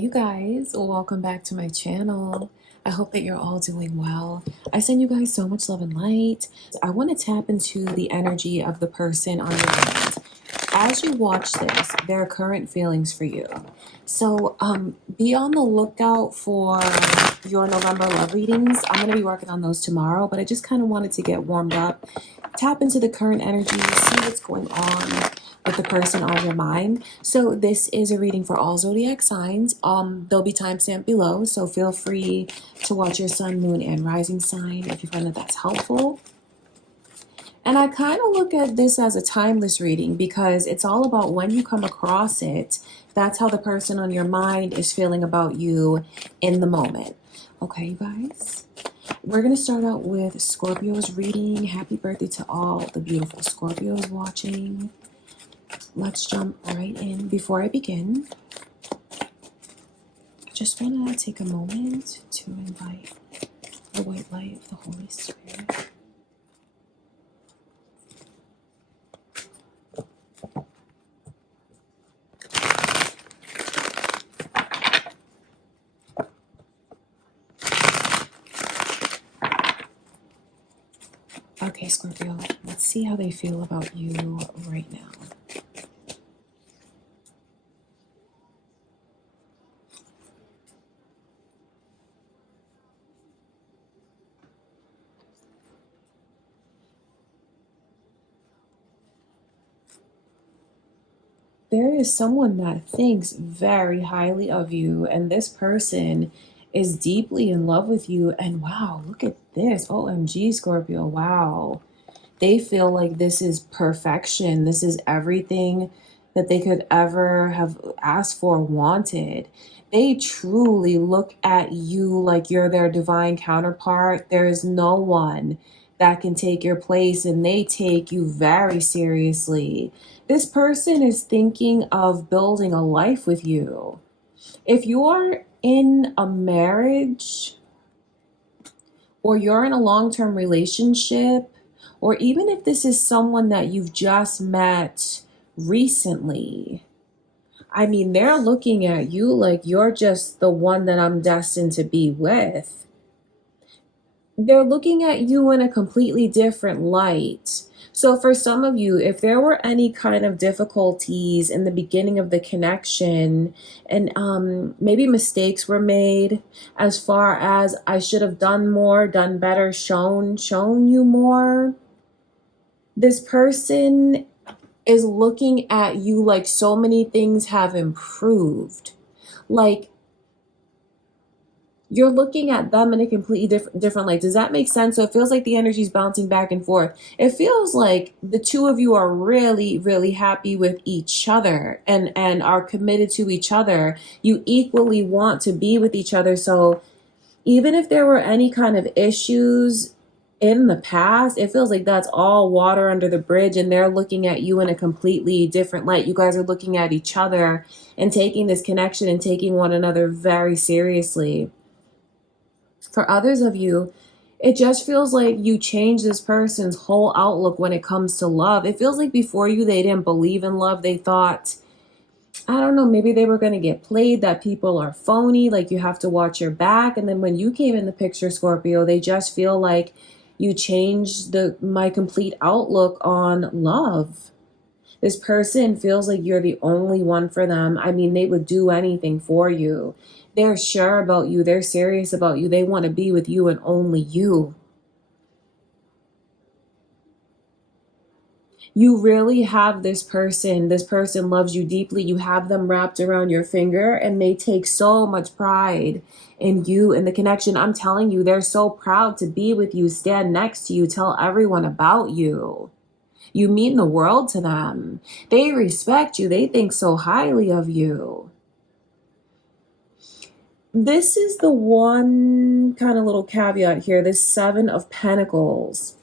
Hey you guys, welcome back to my channel. I hope that you're all doing well. I send you guys so much love and light. I want to tap into the energy of the person on your mind. As you watch this, their current feelings for you. So be on the lookout for your November love readings. I'm going to be working on those tomorrow, but I just kind of wanted to get warmed up, tap into the current energy, see what's going on with the person on your mind. So this is a reading for all zodiac signs. There'll be timestamp below, so feel free to watch your sun, moon, and rising sign if you find that that's helpful. And I kind of look at this as a timeless reading because it's all about when you come across it, that's how the person on your mind is feeling about you in the moment. Okay, you guys? We're going to start out with Scorpio's reading. Happy birthday to all the beautiful Scorpios watching. Let's jump right in. Before I begin, I just want to take a moment to invite the white light of the Holy Spirit. Okay, Scorpio, let's see how they feel about you right now. There is someone that thinks very highly of you, and this person is deeply in love with you. And wow, look at this. OMG, Scorpio. Wow. They feel like this is perfection. This is everything that they could ever have asked for, wanted. They truly look at you like you're their divine counterpart. There is no one that can take your place, and they take you very seriously. This person is thinking of building a life with you. If you're in a marriage or you're in a long-term relationship, or even if this is someone that you've just met recently, I mean, they're looking at you like you're just the one that I'm destined to be with. They're looking at you in a completely different light. So for some of you, if there were any kind of difficulties in the beginning of the connection and maybe mistakes were made as far as I should have done more, done better, shown you more, this person is looking at you like so many things have improved. Like, you're looking at them in a completely different light. Does that make sense? So it feels like the energy is bouncing back and forth. It feels like the two of you are really, really happy with each other and are committed to each other. You equally want to be with each other. So even if there were any kind of issues in the past, it feels like that's all water under the bridge, and they're looking at you in a completely different light. You guys are looking at each other and taking this connection and taking one another very seriously. For others of you, it just feels like you changed this person's whole outlook when it comes to love. It feels like before you, they didn't believe in love. They thought, I don't know, maybe they were going to get played, that people are phony, like you have to watch your back. And then when you came in the picture, Scorpio, they just feel like you changed my complete outlook on love. This person feels like you're the only one for them. I mean, they would do anything for you. They're sure about you. They're serious about you. They want to be with you and only you. You really have this person. This person loves you deeply. You have them wrapped around your finger, and they take so much pride in you and the connection. I'm telling you, they're so proud to be with you, stand next to you, tell everyone about you. You mean the world to them. They respect you. They think so highly of you. This is the one kind of little caveat here, this Seven of Pentacles.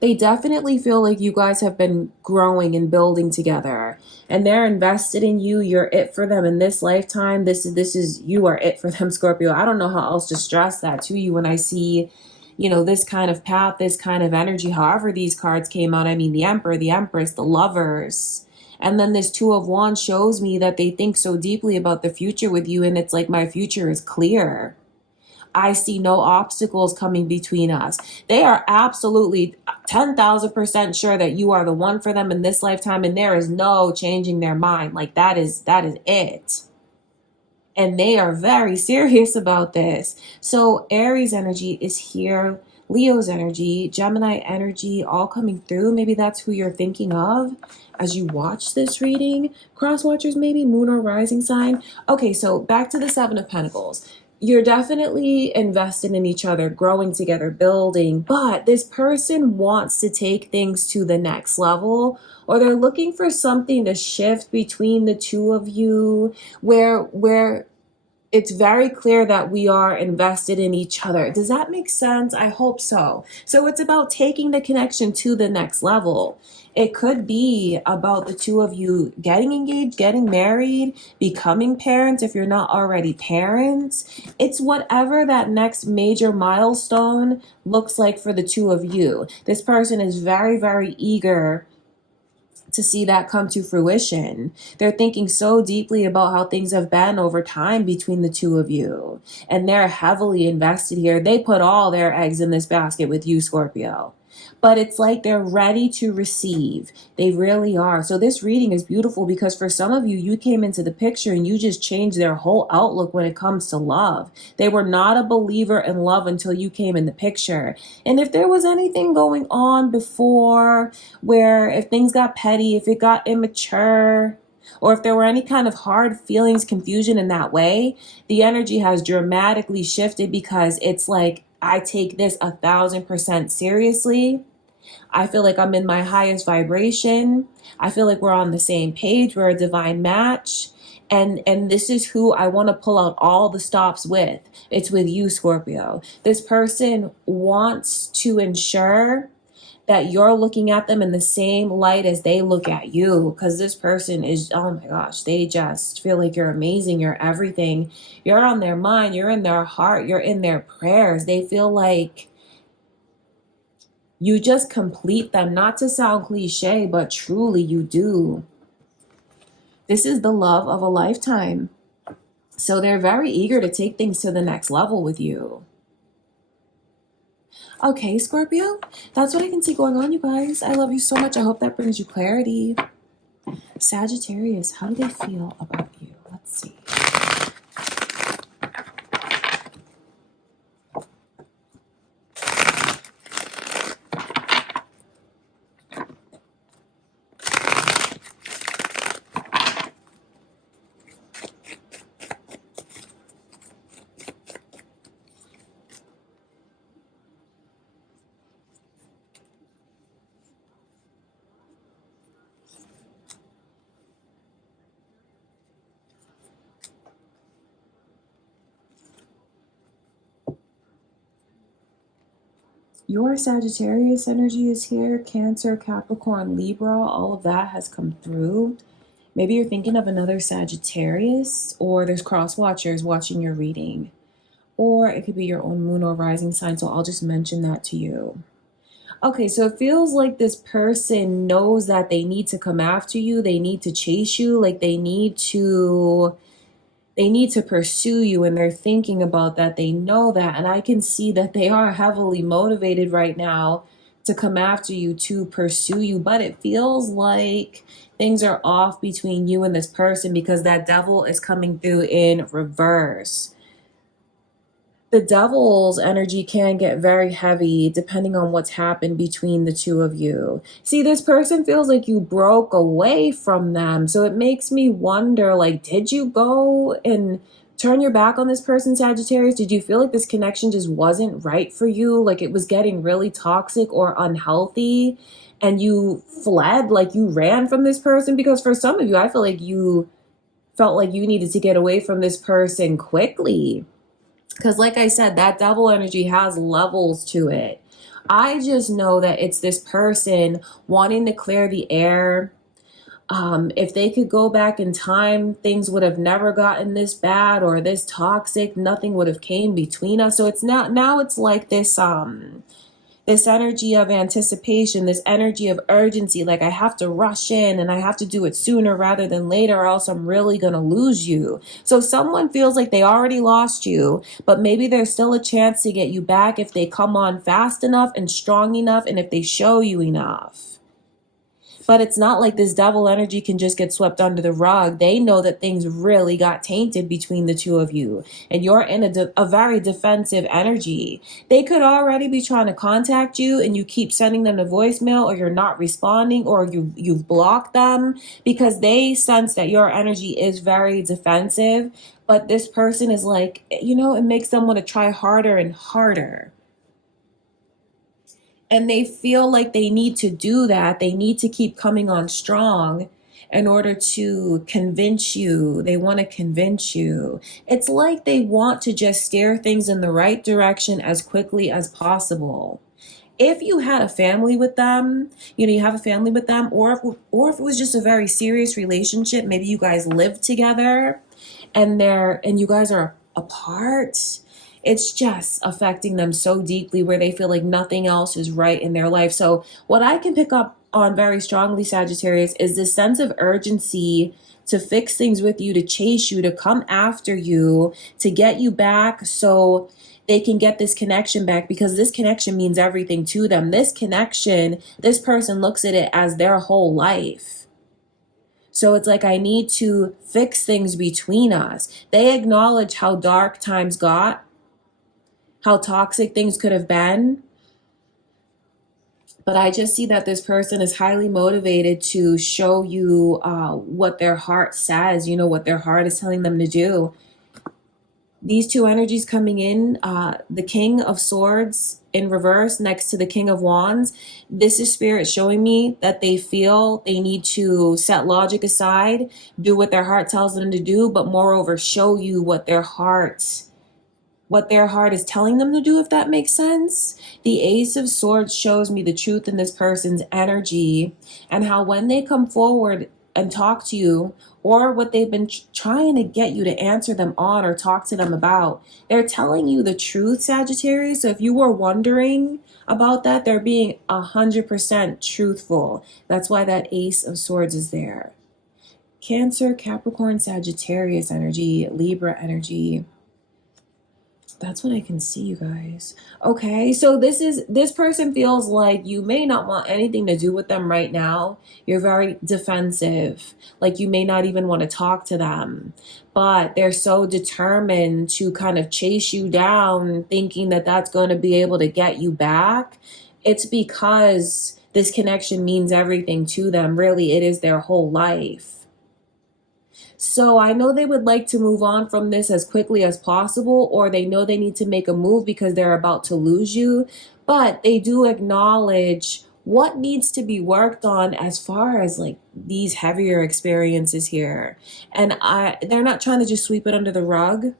They definitely feel like you guys have been growing and building together, and they're invested in you. You're it for them in this lifetime. This is you are it for them, Scorpio. I don't know how else to stress that to you when I see, you know, this kind of path, this kind of energy. However these cards came out, I mean, the Emperor, the Empress, the Lovers, And then this Two of Wands shows me that they think so deeply about the future with you, and it's like, my future is clear. I see no obstacles coming between us. They are absolutely 10,000% sure that you are the one for them in this lifetime, and there is no changing their mind. Like, that is it. And they are very serious about this. So Aries energy is here, Leo's energy, Gemini energy, all coming through. Maybe that's who you're thinking of as you watch this reading. Cross watchers, maybe moon or rising sign. Okay, so back to the Seven of Pentacles. You're definitely invested in each other, growing together, building, but this person wants to take things to the next level, or they're looking for something to shift between the two of you where it's very clear that we are invested in each other. Does that make sense? I hope so. So it's about taking the connection to the next level. It could be about the two of you getting engaged, getting married, becoming parents if you're not already parents. It's whatever that next major milestone looks like for the two of you. This person is very, very eager to see that come to fruition. They're thinking so deeply about how things have been over time between the two of you, and they're heavily invested here. They put all their eggs in this basket with you, Scorpio. But it's like they're ready to receive. They really are. So this reading is beautiful because for some of you, you came into the picture and you just changed their whole outlook when it comes to love. They were not a believer in love until you came in the picture. And if there was anything going on before, where if things got petty, if it got immature, or if there were any kind of hard feelings, confusion in that way, the energy has dramatically shifted because it's like, I take this 1,000% seriously. I feel like I'm in my highest vibration. I feel like we're on the same page. We're a divine match. And this is who I want to pull out all the stops with. It's with you, Scorpio. This person wants to ensure that you're looking at them in the same light as they look at you, because this person is, oh my gosh, they just feel like you're amazing, you're everything. You're on their mind, you're in their heart, you're in their prayers. They feel like you just complete them. Not to sound cliche, but truly you do. This is the love of a lifetime. So they're very eager to take things to the next level with you. Okay, Scorpio, that's what I can see going on, you guys. I love you so much. I hope that brings you clarity. Sagittarius, how do they feel about you? Let's see. Your Sagittarius energy is here. Cancer, Capricorn, Libra, all of that has come through. Maybe you're thinking of another Sagittarius, or there's cross watchers watching your reading. Or it could be your own moon or rising sign, so I'll just mention that to you. Okay, so it feels like this person knows that they need to come after you. They need to chase you. Like they need to pursue you, and they're thinking about that. They know that. And I can see that they are heavily motivated right now to come after you, to pursue you. But it feels like things are off between you and this person because that devil is coming through in reverse. The devil's energy can get very heavy depending on what's happened between the two of you. See, this person feels like you broke away from them. So it makes me wonder, like, did you go and turn your back on this person, Sagittarius? Did you feel like this connection just wasn't right for you? Like it was getting really toxic or unhealthy and you fled, like you ran from this person? Because for some of you, I feel like you felt like you needed to get away from this person quickly. Because like I said, that devil energy has levels to it. I just know that it's this person wanting to clear the air. If they could go back in time, things would have never gotten this bad or this toxic. Nothing would have came between us. So it's now it's like this, This energy of anticipation, this energy of urgency, like I have to rush in and I have to do it sooner rather than later, or else I'm really going to lose you. So someone feels like they already lost you, but maybe there's still a chance to get you back if they come on fast enough and strong enough and if they show you enough. But it's not like this devil energy can just get swept under the rug. They know that things really got tainted between the two of you. And you're in a very defensive energy. They could already be trying to contact you and you keep sending them a voicemail, or you're not responding, or you've blocked them because they sense that your energy is very defensive. But this person is like, it makes them want to try harder and harder. And they feel like they need to do that. They need to keep coming on strong in order to convince you. They want to convince you. It's like they want to just steer things in the right direction as quickly as possible. If you had a family with them, you have a family with them, or if it was just a very serious relationship, maybe you guys live together and you guys are apart. It's just affecting them so deeply where they feel like nothing else is right in their life. So what I can pick up on very strongly, Sagittarius, is this sense of urgency to fix things with you, to chase you, to come after you, to get you back so they can get this connection back, because this connection means everything to them. This connection, this person looks at it as their whole life. So it's like, I need to fix things between us. They acknowledge how dark times got, how toxic things could have been. But I just see that this person is highly motivated to show you what their heart says, what their heart is telling them to do. These two energies coming in, the King of Swords in reverse next to the King of Wands. This is Spirit showing me that they feel they need to set logic aside, do what their heart tells them to do, but moreover, show you what their heart is telling them to do, if that makes sense. The Ace of Swords shows me the truth in this person's energy, and how when they come forward and talk to you, or what they've been trying to get you to answer them on or talk to them about, they're telling you the truth, Sagittarius. So if you were wondering about that, they're being 100% truthful. That's why that Ace of Swords is there. Cancer, Capricorn, Sagittarius energy, Libra energy. That's what I can see, you guys. Okay, so this person feels like you may not want anything to do with them right now. You're very defensive. Like you may not even want to talk to them. But they're so determined to kind of chase you down, thinking that that's going to be able to get you back. It's because this connection means everything to them. Really, it is their whole life. So I know they would like to move on from this as quickly as possible, or they know they need to make a move because they're about to lose you. But they do acknowledge what needs to be worked on as far as like these heavier experiences here. And they're not trying to just sweep it under the rug.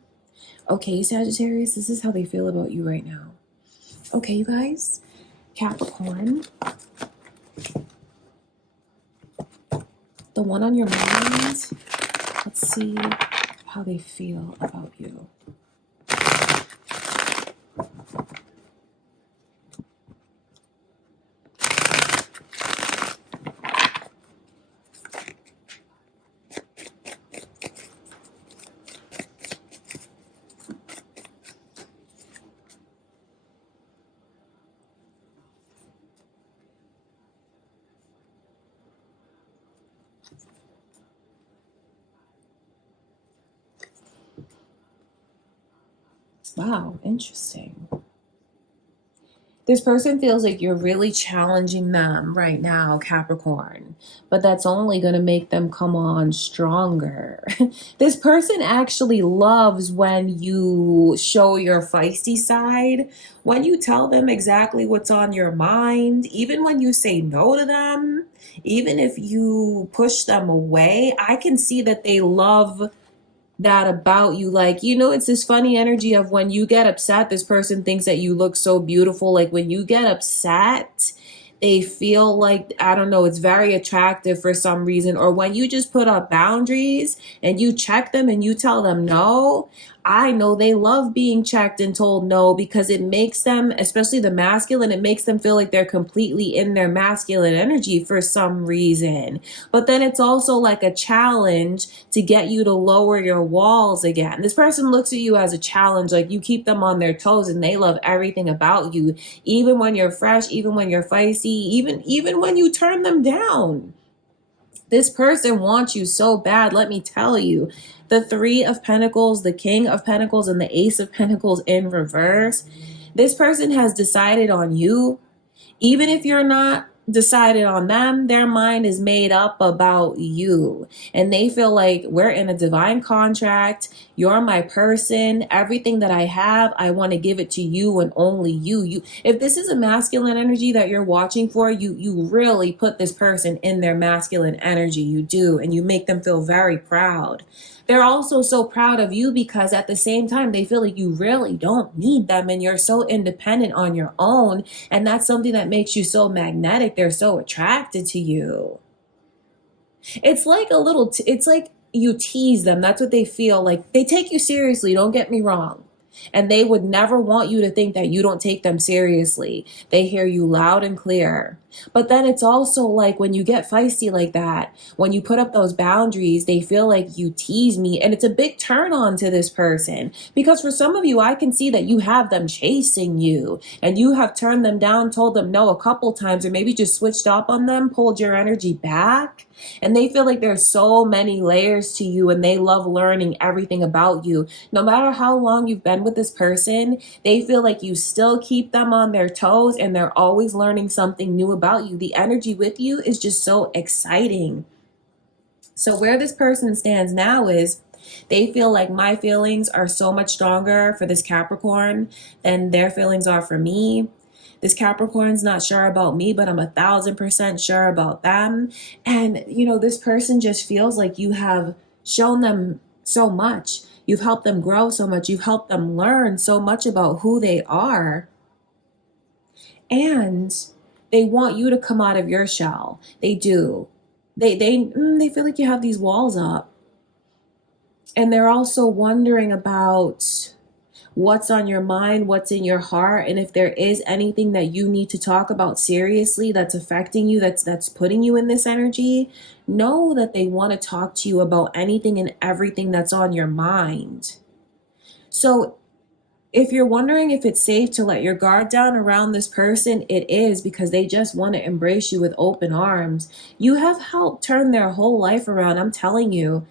Okay, Sagittarius, this is how they feel about you right now. Okay, you guys. Capricorn. The one on your mind. Let's see how they feel about you. Wow, interesting. This person feels like you're really challenging them right now, Capricorn, but that's only going to make them come on stronger. This person actually loves when you show your feisty side, when you tell them exactly what's on your mind, even when you say no to them, even if you push them away. I can see that they love that about you. Like, it's this funny energy of when you get upset, this person thinks that you look so beautiful. Like when you get upset, they feel like, I don't know, it's very attractive for some reason. Or when you just put up boundaries and you check them and you tell them no, I know they love being checked and told no, because it makes them, especially the masculine, it makes them feel like they're completely in their masculine energy for some reason. But then it's also like a challenge to get you to lower your walls again. This person looks at you as a challenge, like you keep them on their toes and they love everything about you, even when you're fresh, even when you're feisty, even when you turn them down. This person wants you so bad, let me tell you. The Three of Pentacles, the King of Pentacles, and the Ace of Pentacles in reverse. This person has decided on you. Even if you're not decided on them, their mind is made up about you. And they feel like we're in a divine contract. You're my person. Everything that I have, I want to give it to you and only you. If this is a masculine energy that you're watching for, you really put this person in their masculine energy. You do. And you make them feel very proud. They're also so proud of you because at the same time, they feel like you really don't need them and you're so independent on your own. And that's something that makes you so magnetic. They're so attracted to you. It's like it's like you tease them. That's what they feel like. They take you seriously. Don't get me wrong. And they would never want you to think that you don't take them seriously. They hear you loud and clear. But then it's also like when you get feisty like that, when you put up those boundaries, they feel like you tease me. And it's a big turn on to this person. Because for some of you, I can see that you have them chasing you. And you have turned them down, told them no a couple times, or maybe just switched up on them, pulled your energy back. And they feel like there's so many layers to you and they love learning everything about you. No matter how long you've been with this person, they feel like you still keep them on their toes and they're always learning something new about you. The energy with you is just so exciting. So where this person stands now is they feel like my feelings are so much stronger for this Capricorn than their feelings are for me. This Capricorn's not sure about me, but I'm 1,000% sure about them. And, this person just feels like you have shown them so much. You've helped them grow so much. You've helped them learn so much about who they are. And they want you to come out of your shell. They do. They feel like you have these walls up. And they're also wondering about what's on your mind, what's in your heart, and if there is anything that you need to talk about seriously that's affecting you, that's putting you in this energy, know that they want to talk to you about anything and everything that's on your mind. So if you're wondering if it's safe to let your guard down around this person, it is, because they just want to embrace you with open arms. You have helped turn their whole life around, I'm telling you.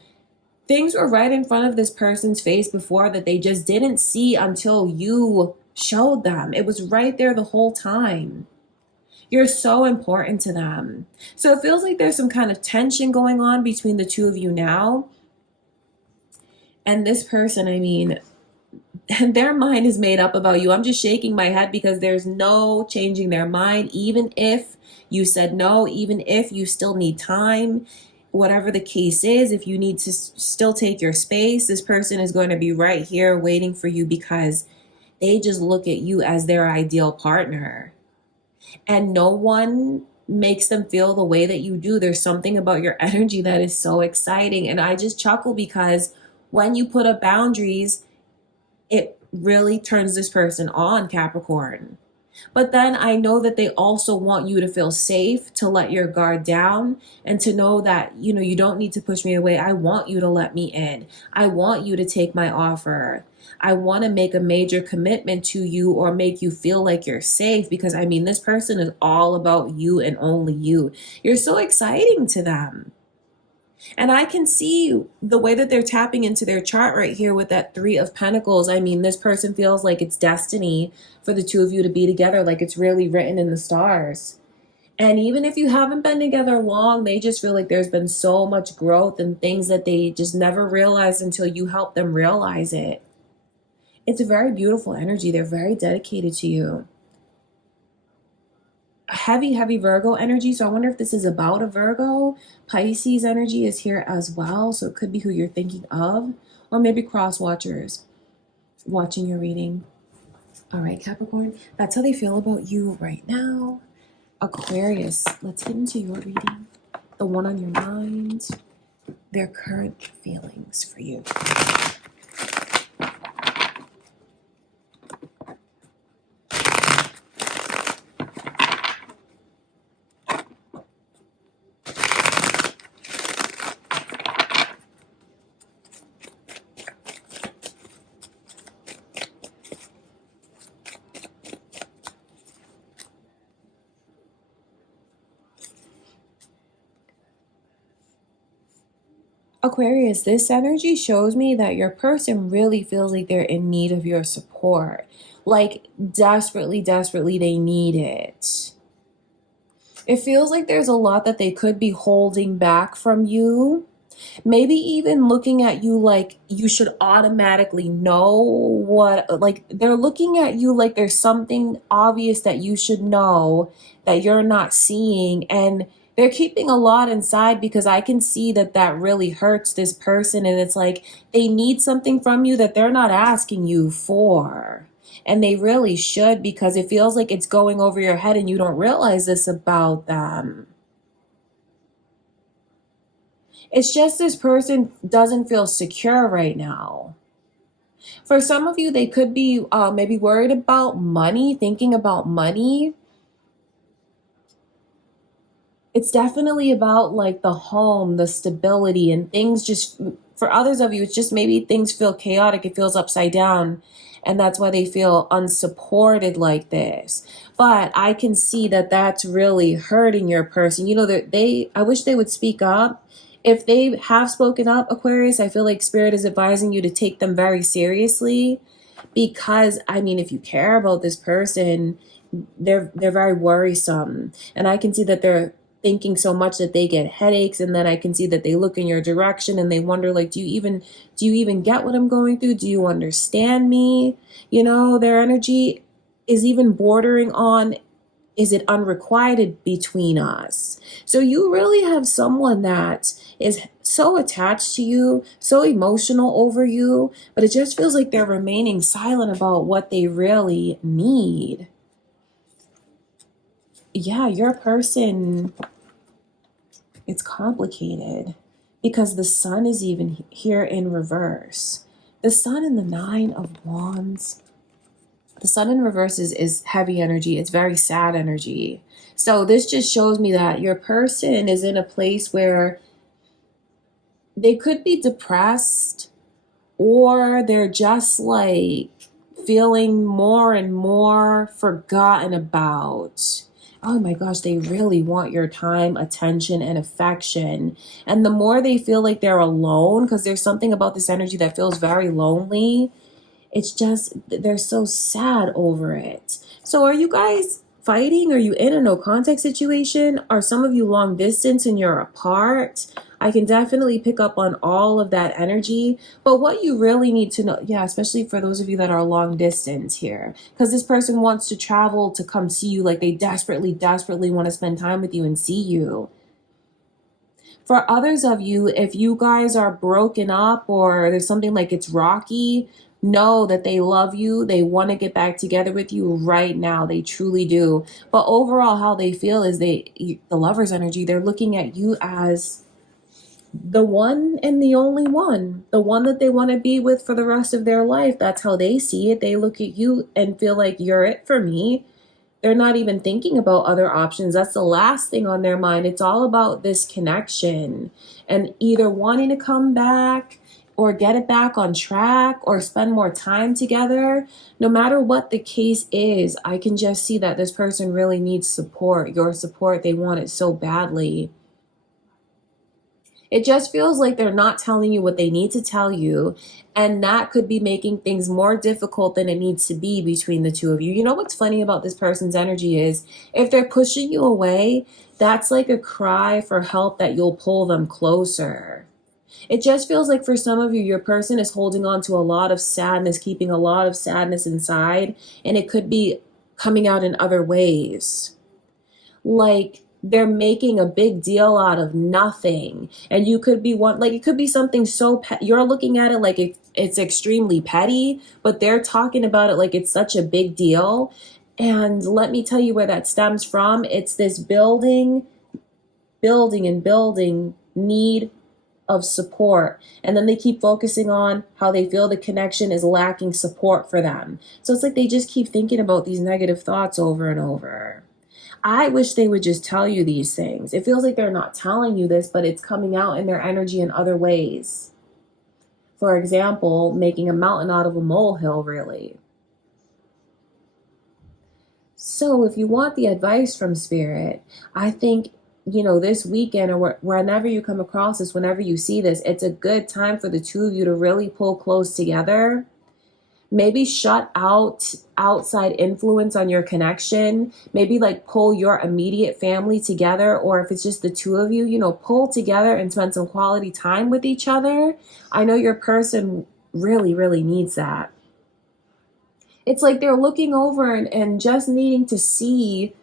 Things were right in front of this person's face before that they just didn't see until you showed them. It was right there the whole time. You're so important to them. So it feels like there's some kind of tension going on between the two of you now. And this person, their mind is made up about you. I'm just shaking my head because there's no changing their mind. Even if you said no, even if you still need time, whatever the case is, if you need to still take your space, this person is going to be right here waiting for you because they just look at you as their ideal partner. And no one makes them feel the way that you do. There's something about your energy that is so exciting. And I just chuckle because when you put up boundaries, it really turns this person on, Capricorn. But then I know that they also want you to feel safe, to let your guard down, and to know that, you don't need to push me away. I want you to let me in. I want you to take my offer. I want to make a major commitment to you or make you feel like you're safe because, this person is all about you and only you. You're so exciting to them. And I can see the way that they're tapping into their chart right here with that Three of Pentacles. This person feels like it's destiny for the two of you to be together, like it's really written in the stars. And even if you haven't been together long, they just feel like there's been so much growth and things that they just never realized until you help them realize it. It's a very beautiful energy. They're very dedicated to you. Heavy Virgo energy. So I wonder if this is about a Virgo. Pisces energy is here as well. So it could be who you're thinking of. Or maybe cross watchers watching your reading. All right, Capricorn. That's how they feel about you right now. Aquarius. Let's get into your reading. The one on your mind. Their current feelings for you. Aquarius, this energy shows me that your person really feels like they're in need of your support. Like, desperately, desperately, they need it. It feels like there's a lot that they could be holding back from you. Maybe even looking at you like you should automatically know what, like they're looking at you like there's something obvious that you should know that you're not seeing. And they're keeping a lot inside because I can see that that really hurts this person. And it's like they need something from you that they're not asking you for. And they really should, because it feels like it's going over your head and you don't realize this about them. It's just this person doesn't feel secure right now. For some of you, they could be maybe worried about money, thinking about money. It's definitely about like the home, the stability, and things just, for others of you, it's just maybe things feel chaotic. It feels upside down. And that's why they feel unsupported like this. But I can see that that's really hurting your person. You know, I wish they would speak up. If they have spoken up, Aquarius, I feel like Spirit is advising you to take them very seriously. Because, I mean, if you care about this person, they're very worrisome. And I can see that they're thinking so much that they get headaches, and then I can see that they look in your direction and they wonder, like, do you even get what I'm going through? Do you understand me? You know, their energy is even bordering on, is it unrequited between us? So you really have someone that is so attached to you, so emotional over you, but it just feels like they're remaining silent about what they really need. Yeah, your person, it's complicated because the sun is even here in reverse. The sun in the 9 of Wands. The sun in reverse is heavy energy. It's very sad energy. So this just shows me that your person is in a place where they could be depressed, or they're just like feeling more and more forgotten about. Oh my gosh, they really want your time, attention, and affection. And the more they feel like they're alone, because there's something about this energy that feels very lonely, it's just, they're so sad over it. So are you guys fighting? Are you in a no contact situation? Are some of you long distance and you're apart? I can definitely pick up on all of that energy. But what you really need to know, yeah, especially for those of you that are long distance here, because this person wants to travel to come see you, like they desperately, desperately want to spend time with you and see you. For others of you, if you guys are broken up or there's something like it's rocky, know that they love you. They want to get back together with you right now. They truly do. But overall, how they feel is the lover's energy, they're looking at you as the one and the only one, the one that they want to be with for the rest of their life. That's how they see it. They look at you and feel like you're it for me. They're not even thinking about other options. That's the last thing on their mind. It's all about this connection and either wanting to come back or get it back on track or spend more time together. No matter what the case is, I can just see that this person really needs support, your support. They want it so badly. It just feels like they're not telling you what they need to tell you, and that could be making things more difficult than it needs to be between the two of you. You know what's funny about this person's energy is if they're pushing you away, that's like a cry for help that you'll pull them closer. It just feels like for some of you, your person is holding on to a lot of sadness, keeping a lot of sadness inside, and it could be coming out in other ways. Like they're making a big deal out of nothing. And you could be one, like it could be something so, you're looking at it like it's extremely petty, but they're talking about it like it's such a big deal. And let me tell you where that stems from. It's this building need of support, and then they keep focusing on how they feel the connection is lacking support for them. So it's like they just keep thinking about these negative thoughts over and over. I wish they would just tell you these things. It feels like they're not telling you this, but it's coming out in their energy in other ways. For example, making a mountain out of a molehill, really. So if you want the advice from Spirit, I think this weekend, or whenever you come across this, whenever you see this, it's a good time for the two of you to really pull close together. Maybe shut out outside influence on your connection. Maybe like pull your immediate family together, or if it's just the two of you, pull together and spend some quality time with each other. I know your person really, really needs that. It's like they're looking over and just needing to see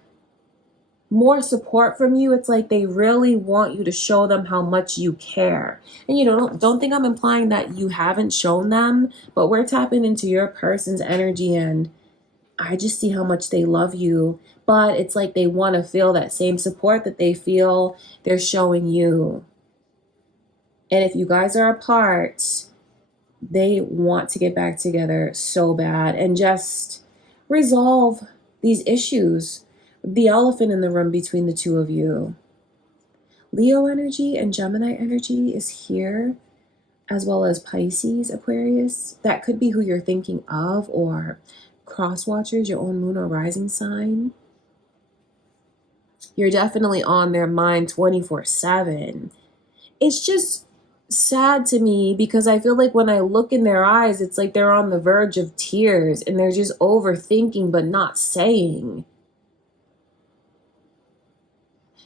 more support from you. It's like they really want you to show them how much you care. And don't think I'm implying that you haven't shown them, but we're tapping into your person's energy, and I just see how much they love you. But it's like they want to feel that same support that they feel they're showing you. And if you guys are apart, they want to get back together so bad and just resolve these issues. The elephant in the room between the two of you. Leo energy and Gemini energy is here, as well as Pisces, Aquarius. That could be who you're thinking of, or cross watchers, your own moon or rising sign. You're definitely on their mind 24/7. It's just sad to me because I feel like when I look in their eyes, it's like they're on the verge of tears and they're just overthinking but not saying.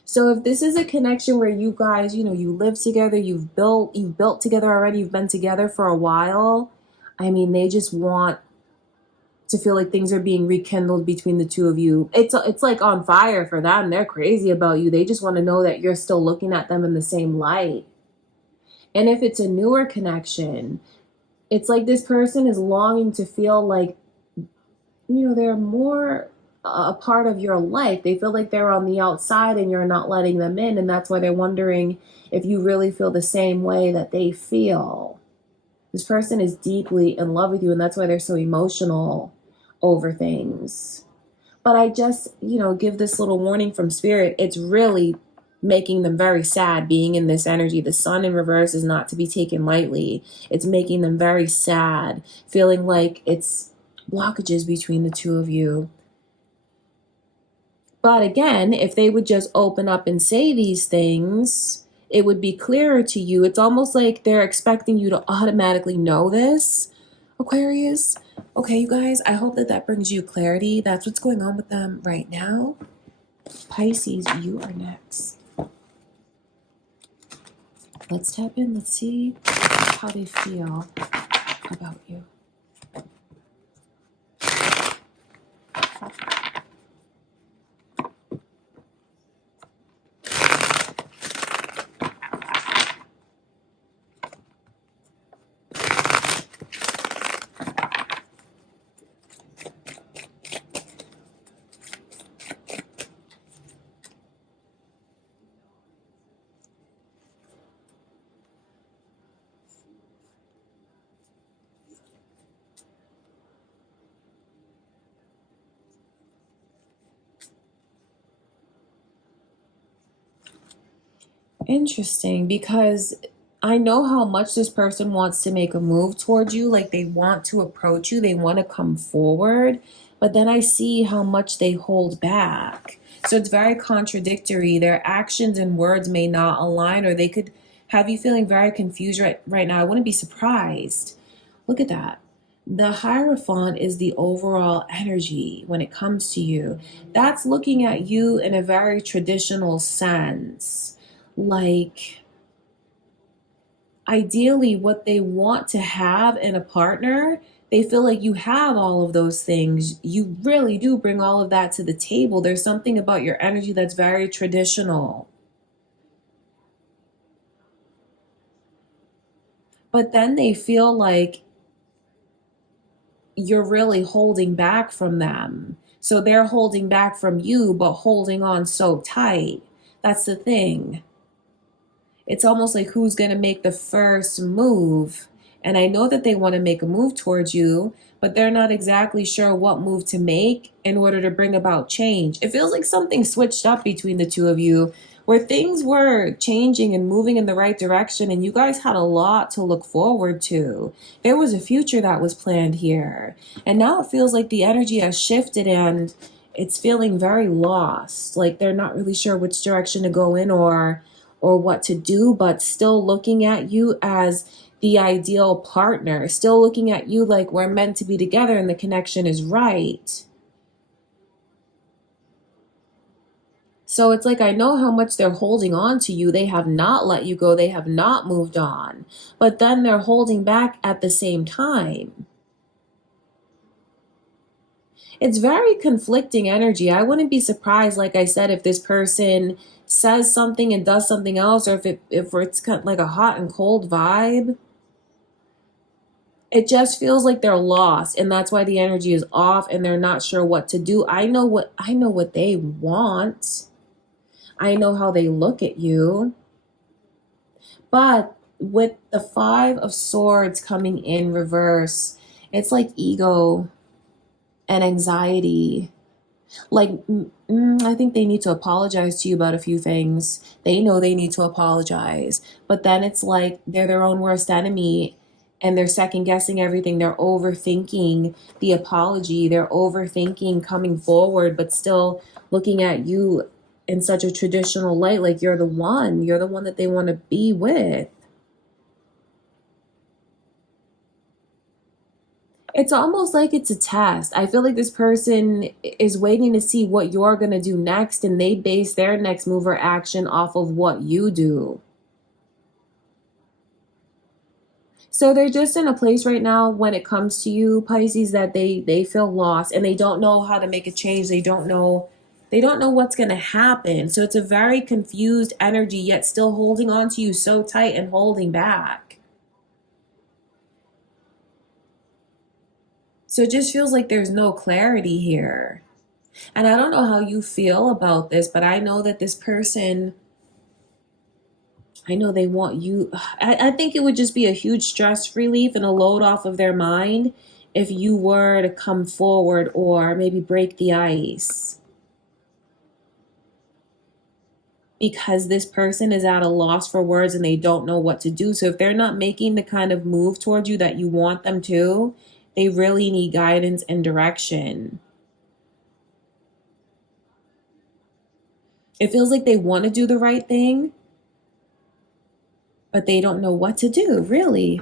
So if this is a connection where you guys, you live together, you've built together already, you've been together for a while, I mean, they just want to feel like things are being rekindled between the two of you. It's like on fire for them. They're crazy about you. They just want to know that you're still looking at them in the same light. And if it's a newer connection, it's like this person is longing to feel like, they're more a part of your life. They feel like they're on the outside and you're not letting them in. And that's why they're wondering if you really feel the same way that they feel. This person is deeply in love with you, and that's why they're so emotional over things. But I just, give this little warning from spirit. It's really making them very sad being in this energy. The sun in reverse is not to be taken lightly. It's making them very sad, feeling like it's blockages between the two of you. But again, if they would just open up and say these things, it would be clearer to you. It's almost like they're expecting you to automatically know this, Aquarius. Okay, you guys, I hope that brings you clarity. That's what's going on with them right now. Pisces, you are next. Let's tap in. Let's see how they feel about you. Interesting, because I know how much this person wants to make a move towards you. Like they want to approach you, they want to come forward, but then I see how much they hold back. So it's very contradictory. Their actions and words may not align, or they could have you feeling very confused right now. I wouldn't be surprised. Look at that. The Hierophant is the overall energy when it comes to you. That's looking at you in a very traditional sense. Like, ideally, what they want to have in a partner, they feel like you have all of those things. You really do bring all of that to the table. There's something about your energy that's very traditional. But then they feel like you're really holding back from them. So they're holding back from you, but holding on so tight. That's the thing. It's almost like who's going to make the first move. And I know that they want to make a move towards you, but they're not exactly sure what move to make in order to bring about change. It feels like something switched up between the two of you, where things were changing and moving in the right direction, and you guys had a lot to look forward to. There was a future that was planned here. And now it feels like the energy has shifted, and it's feeling very lost, like they're not really sure which direction to go in or what to do, but still looking at you as the ideal partner, still looking at you like we're meant to be together and the connection is right. So it's like, I know how much they're holding on to you. They have not let you go. They have not moved on. But then they're holding back at the same time. It's very conflicting energy. I wouldn't be surprised, like I said, if this person says something and does something else, or if it's kind of like a hot and cold vibe. It just feels like they're lost, and that's why the energy is off and they're not sure what to do. I know what they want. I know how they look at you. But with the Five of Swords coming in reverse, it's like ego and anxiety. Like, I think they need to apologize to you about a few things. They know they need to apologize. But then it's like they're their own worst enemy and they're second guessing everything. They're overthinking the apology. They're overthinking coming forward, but still looking at you in such a traditional light, like you're the one that they want to be with. It's almost like it's a test. I feel like this person is waiting to see what you're going to do next, and they base their next move or action off of what you do. So they're just in a place right now when it comes to you, Pisces, that they feel lost and they don't know how to make a change. They don't know what's going to happen. So it's a very confused energy, yet still holding on to you so tight and holding back. So it just feels like there's no clarity here. And I don't know how you feel about this, but I know that this person, I know they want you. I think it would just be a huge stress relief and a load off of their mind if you were to come forward or maybe break the ice. Because this person is at a loss for words and they don't know what to do. So if they're not making the kind of move towards you that you want them to, they really need guidance and direction. It feels like they want to do the right thing, but they don't know what to do, really.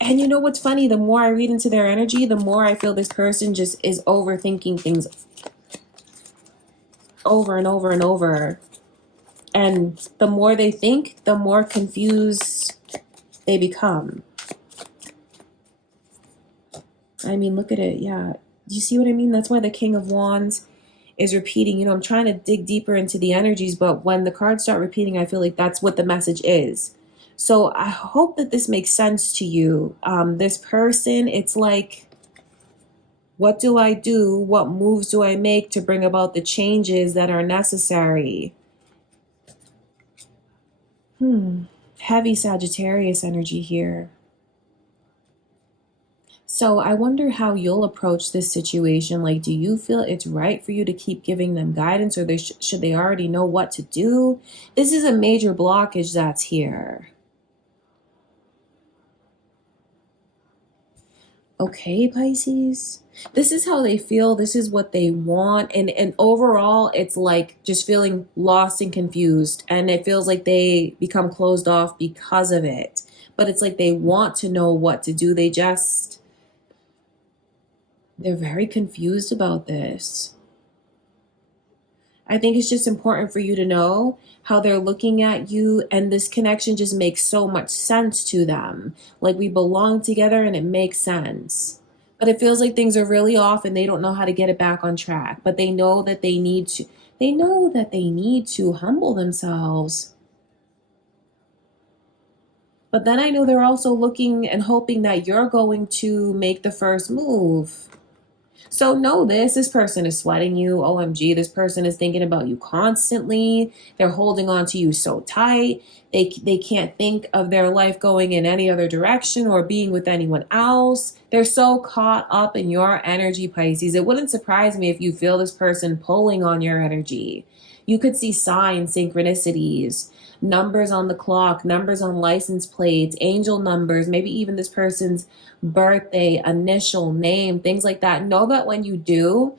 And you know what's funny? The more I read into their energy, the more I feel this person just is overthinking things over and over and over. And the more they think, the more confused they become. I mean, look at it. Yeah. Do you see what I mean? That's why the King of Wands is repeating. I'm trying to dig deeper into the energies, but when the cards start repeating, I feel like that's what the message is. So I hope that this makes sense to you. This person, it's like, what do I do? What moves do I make to bring about the changes that are necessary? Heavy Sagittarius energy here. So I wonder how you'll approach this situation. Like, do you feel it's right for you to keep giving them guidance, or should they already know what to do? This is a major blockage that's here. Okay, Pisces. This is how they feel. This is what they want. And overall, it's like just feeling lost and confused. And it feels like they become closed off because of it. But it's like they want to know what to do. They're very confused about this. I think it's just important for you to know how they're looking at you, and this connection just makes so much sense to them. Like, we belong together and it makes sense. But it feels like things are really off and they don't know how to get it back on track. But they know that they need to humble themselves. But then I know they're also looking and hoping that you're going to make the first move. So know this person is sweating you. OMG, this person is thinking about you constantly. They're holding on to you so tight. They can't think of their life going in any other direction or being with anyone else. They're so caught up in your energy, Pisces. It wouldn't surprise me if you feel this person pulling on your energy. You could see signs, synchronicities, numbers on the clock, numbers on license plates, angel numbers, maybe even this person's birthday, initial, name, things like that. Know that when you do,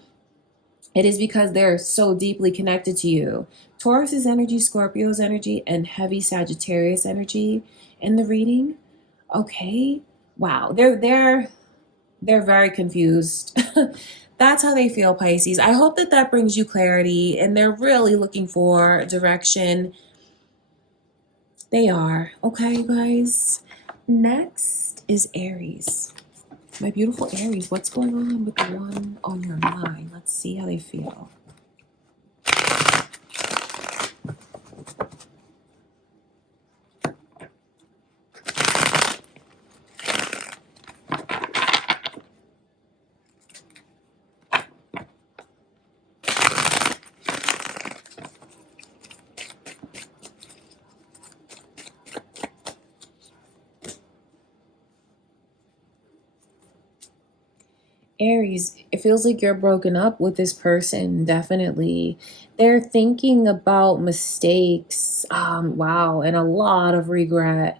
it is because they're so deeply connected to you. Taurus's energy, Scorpio's energy, and heavy Sagittarius energy in the reading. Okay. Wow. They're very confused. That's how they feel, Pisces. I hope that that brings you clarity, and they're really looking for direction. They are. Okay, you guys. Next is Aries. My beautiful Aries, what's going on with the one on your mind? Let's see how they feel. Aries, it feels like you're broken up with this person, definitely. They're thinking about mistakes, wow, and a lot of regret.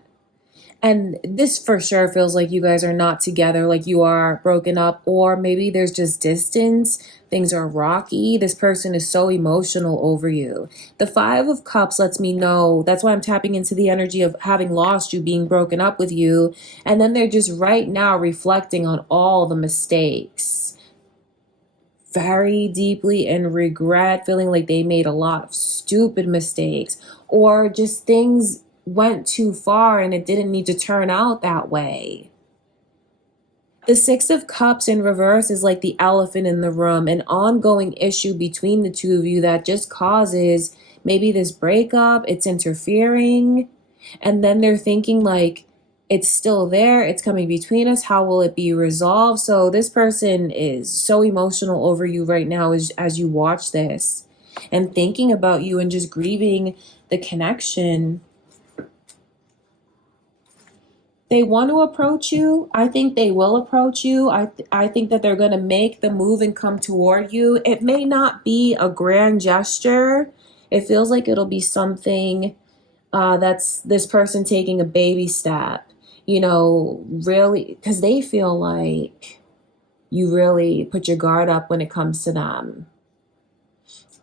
And this for sure feels like you guys are not together, like you are broken up, or maybe there's just distance. Things are rocky. This person is so emotional over you. The Five of Cups lets me know. That's why I'm tapping into the energy of having lost you, being broken up with you. And then they're just right now reflecting on all the mistakes very deeply and regret, feeling like they made a lot of stupid mistakes or just things went too far and it didn't need to turn out that way. The Six of Cups in reverse is like the elephant in the room, an ongoing issue between the two of you that just causes maybe this breakup, it's interfering, and then they're thinking like, it's still there, it's coming between us, how will it be resolved? So this person is so emotional over you right now as you watch this and thinking about you and just grieving the connection. They want to approach you. I think they will approach you. I think that they're going to make the move and come toward you. It may not be a grand gesture. It feels like it'll be something that's this person taking a baby step, you know, really, because they feel like you really put your guard up when it comes to them.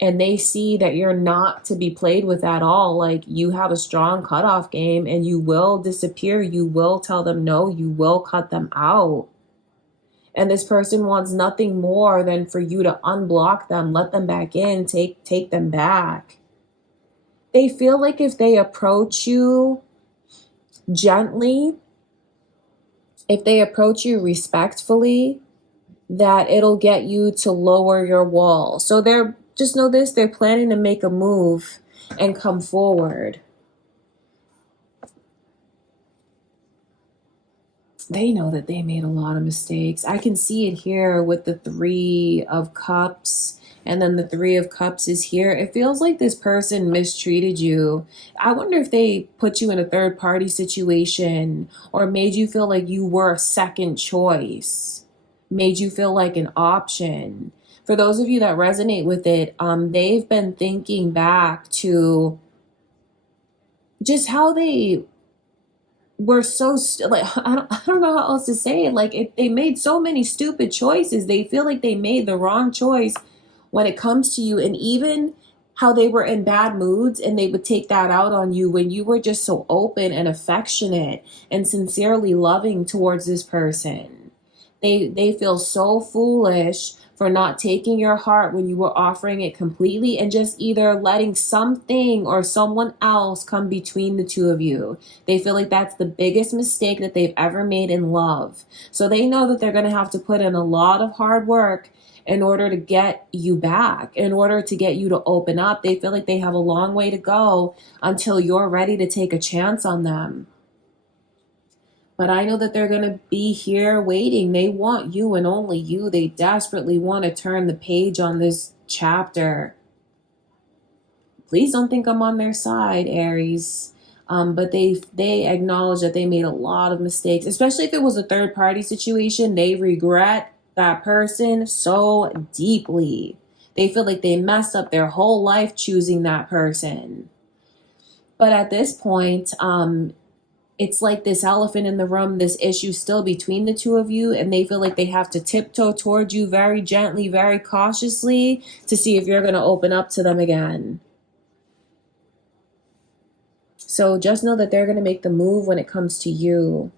And they see that you're not to be played with at all. Like you have a strong cutoff game and you will disappear. You will tell them no, you will cut them out. And this person wants nothing more than for you to unblock them, let them back in, take them back. They feel like if they approach you gently, if they approach you respectfully, that it'll get you to lower your wall. So just know this, they're planning to make a move and come forward. They know that they made a lot of mistakes. I can see it here with the Three of Cups, and then the Three of Cups is here. It feels like this person mistreated you. I wonder if they put you in a third party situation or made you feel like you were a second choice, made you feel like an option. For those of you that resonate with it, they've been thinking back to just how they were so like I don't know how else to say it. Like they made so many stupid choices. They feel like they made the wrong choice when it comes to you, and even how they were in bad moods and they would take that out on you when you were just so open and affectionate and sincerely loving towards this person. They feel so foolish for not taking your heart when you were offering it completely and just either letting something or someone else come between the two of you. They feel like that's the biggest mistake that they've ever made in love. So they know that they're going to have to put in a lot of hard work in order to get you back, in order to get you to open up. They feel like they have a long way to go until you're ready to take a chance on them. But I know that they're going to be here waiting. They want you and only you. They desperately want to turn the page on this chapter. Please don't think I'm on their side, Aries. But they acknowledge that they made a lot of mistakes, especially if it was a third party situation. They regret that person so deeply. They feel like they messed up their whole life choosing that person. But at this point, it's like this elephant in the room, this issue still between the two of you, and they feel like they have to tiptoe towards you very gently, very cautiously to see if you're going to open up to them again. So just know that they're going to make the move when it comes to you.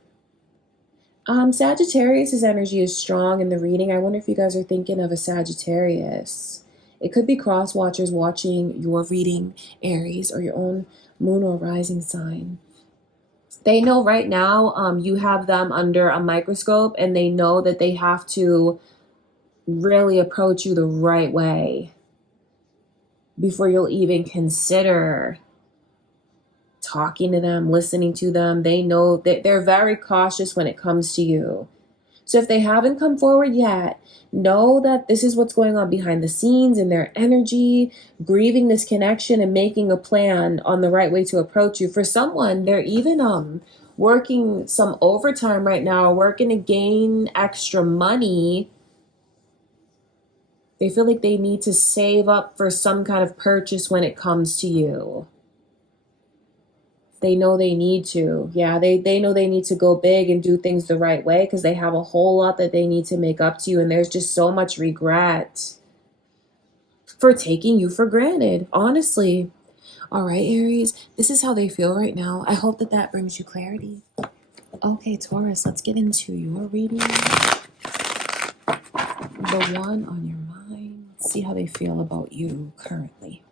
Sagittarius's energy is strong in the reading. I wonder if you guys are thinking of a Sagittarius. It could be cross watchers watching your reading, Aries, or your own moon or rising sign. They know right now you have them under a microscope, and they know that they have to really approach you the right way before you'll even consider talking to them, listening to them. They know that they're very cautious when it comes to you. So if they haven't come forward yet, know that this is what's going on behind the scenes in their energy, grieving this connection and making a plan on the right way to approach you. For someone, they're even working some overtime right now, working to gain extra money. They feel like they need to save up for some kind of purchase when it comes to you. They know they need to. Yeah, they know they need to go big and do things the right way because they have a whole lot that they need to make up to you. And there's just so much regret for taking you for granted, honestly. All right, Aries, this is how they feel right now. I hope that that brings you clarity. Okay, Taurus, let's get into your reading. The one on your mind. Let's see how they feel about you currently.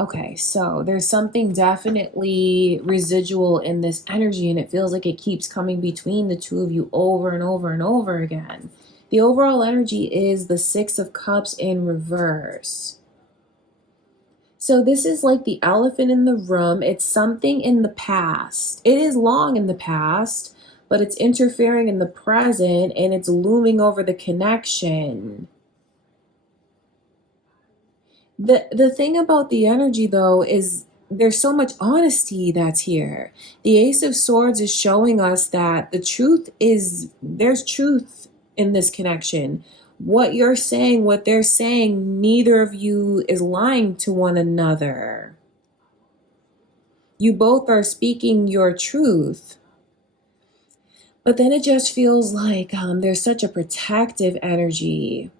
Okay, so there's something definitely residual in this energy, and it feels like it keeps coming between the two of you over and over and over again. The overall energy is the Six of Cups in reverse. So this is like the elephant in the room. It's something in the past. It is long in the past, but it's interfering in the present, and it's looming over the connection. The thing about the energy, though, is there's so much honesty that's here. The Ace of Swords is showing us that the truth is, there's truth in this connection. What you're saying, what they're saying, neither of you is lying to one another. You both are speaking your truth. But then it just feels like there's such a protective energy.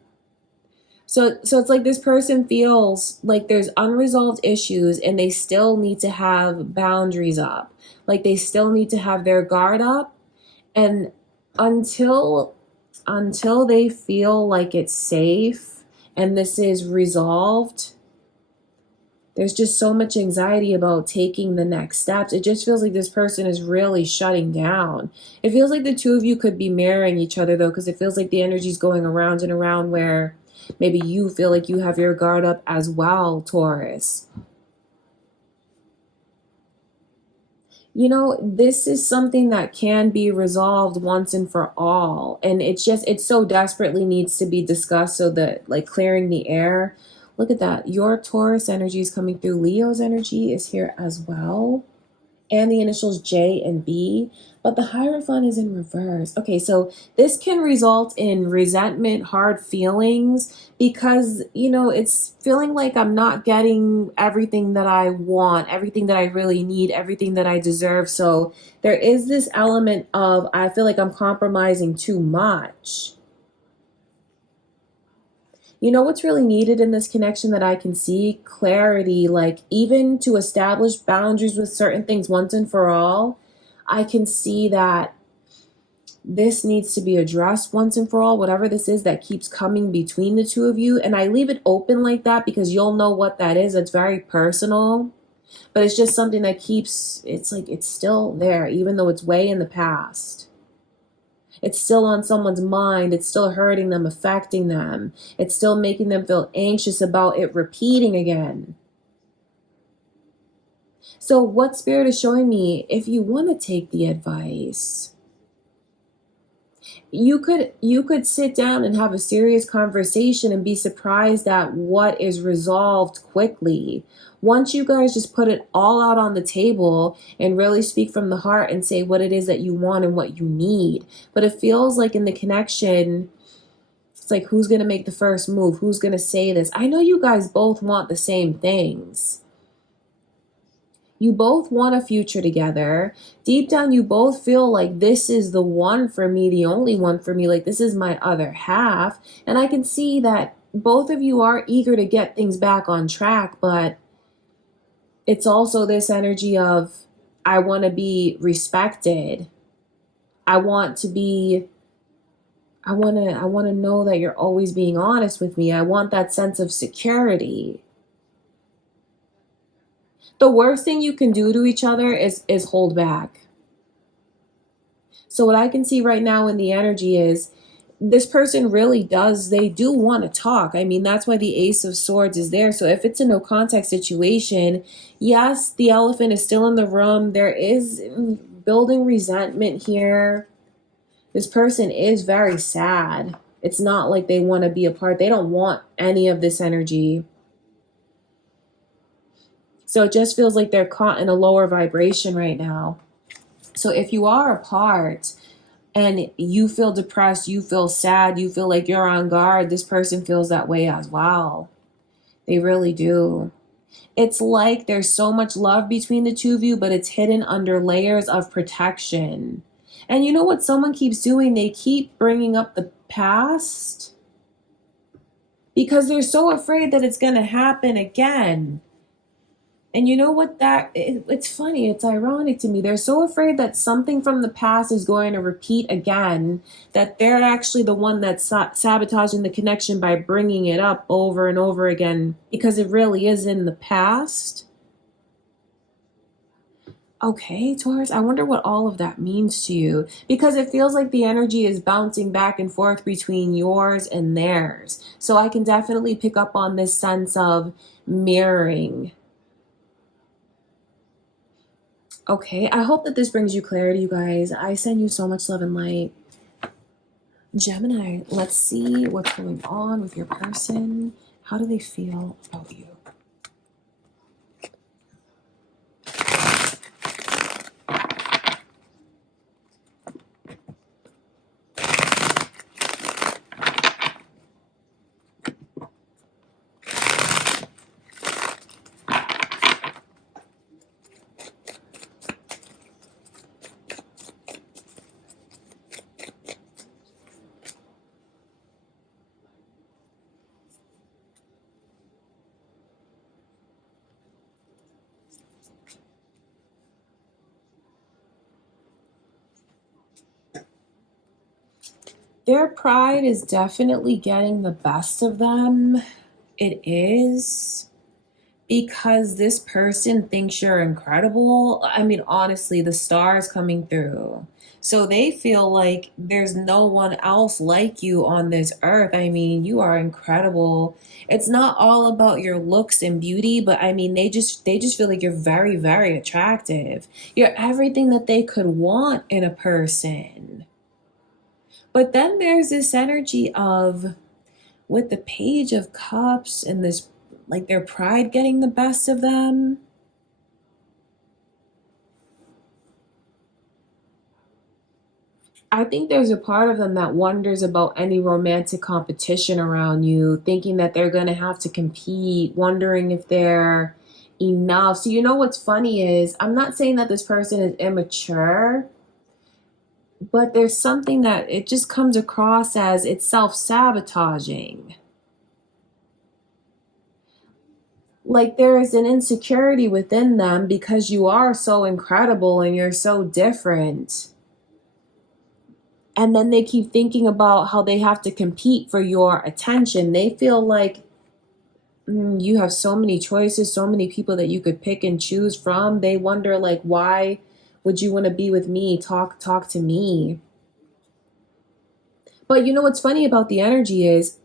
So it's like this person feels like there's unresolved issues and they still need to have boundaries up. Like they still need to have their guard up. And until they feel like it's safe and this is resolved, there's just so much anxiety about taking the next steps. It just feels like this person is really shutting down. It feels like the two of you could be mirroring each other, though, because it feels like the energy's going around and around where maybe you feel like you have your guard up as well, Taurus. You know, this is something that can be resolved once and for all. And it so desperately needs to be discussed so that, like, clearing the air. Look at that. Your Taurus energy is coming through. Leo's energy is here as well. And the initials J and B. But the Hierophant is in reverse. Okay, so this can result in resentment, hard feelings, because, you know, it's feeling like I'm not getting everything that I want, everything that I really need, everything that I deserve. So there is this element of, I feel like I'm compromising too much. You know what's really needed in this connection that I can see? Clarity, like even to establish boundaries with certain things once and for all. I can see that this needs to be addressed once and for all, whatever this is that keeps coming between the two of you. And I leave it open like that because you'll know what that is. It's very personal, but it's just something that keeps, it's like it's still there, even though it's way in the past. It's still on someone's mind. It's still hurting them, affecting them. It's still making them feel anxious about it repeating again. So what Spirit is showing me, if you want to take the advice, you could sit down and have a serious conversation and be surprised at what is resolved quickly. Once you guys just put it all out on the table and really speak from the heart and say what it is that you want and what you need. But it feels like in the connection, it's like, who's going to make the first move? Who's going to say this? I know you guys both want the same things. You both want a future together. Deep down, you both feel like this is the one for me, the only one for me. Like, this is my other half. And I can see that both of you are eager to get things back on track, but it's also this energy of, I want to be respected. I want to be, I want to know that you're always being honest with me. I want that sense of security. The worst thing you can do to each other is hold back. So what I can see right now in the energy is this person really does, they do want to talk. I mean, that's why the Ace of Swords is there. So if it's a no contact situation, yes, the elephant is still in the room. There is building resentment here. This person is very sad. It's not like they want to be apart. They don't want any of this energy. So it just feels like they're caught in a lower vibration right now. So if you are apart and you feel depressed, you feel sad, you feel like you're on guard, this person feels that way as well. They really do. It's like there's so much love between the two of you, but it's hidden under layers of protection. And you know what someone keeps doing? They keep bringing up the past because they're so afraid that it's going to happen again. And you know what, it's funny, it's ironic to me. They're so afraid that something from the past is going to repeat again, that they're actually the one that's sabotaging the connection by bringing it up over and over again because it really is in the past. Okay, Taurus, I wonder what all of that means to you, because it feels like the energy is bouncing back and forth between yours and theirs. So I can definitely pick up on this sense of mirroring. Okay, I hope that this brings you clarity, you guys. I send you so much love and light. Gemini, let's see what's going on with your person. How do they feel about you? Their pride is definitely getting the best of them. It is. Because this person thinks you're incredible. I mean, honestly, the stars coming through. So they feel like there's no one else like you on this earth. I mean, you are incredible. It's not all about your looks and beauty, but I mean, they just feel like you're very, very attractive. You're everything that they could want in a person. But then there's this energy of, with the Page of Cups and this, like, their pride getting the best of them. I think there's a part of them that wonders about any romantic competition around you, thinking that they're going to have to compete, wondering if they're enough. So you know what's funny is, I'm not saying that this person is immature, but there's something that it just comes across as it's self-sabotaging. Like there is an insecurity within them because you are so incredible and you're so different. And then they keep thinking about how they have to compete for your attention. They feel like you have so many choices, so many people that you could pick and choose from. They wonder, like, why would you want to be with me? Talk to me. But you know what's funny about the energy is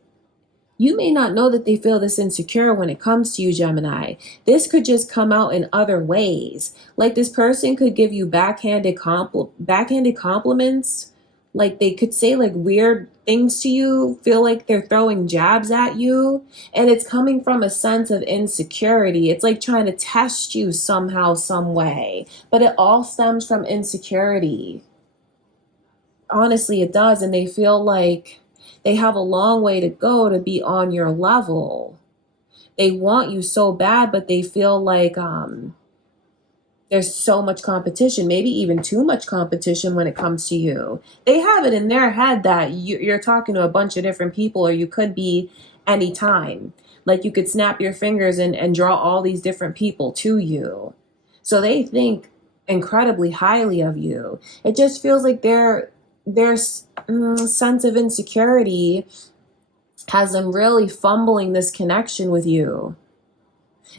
you may not know that they feel this insecure when it comes to you, Gemini. This could just come out in other ways. Like this person could give you backhanded compliments. Like they could say like weird things to you, feel like they're throwing jabs at you, and it's coming from a sense of insecurity. It's like trying to test you somehow, some way, but it all stems from insecurity. Honestly, it does, and they feel like they have a long way to go to be on your level. They want you so bad, but they feel like there's so much competition, maybe even too much competition when it comes to you. They have it in their head that you're talking to a bunch of different people, or you could be anytime. Like you could snap your fingers and draw all these different people to you. So they think incredibly highly of you. It just feels like their sense of insecurity has them really fumbling this connection with you.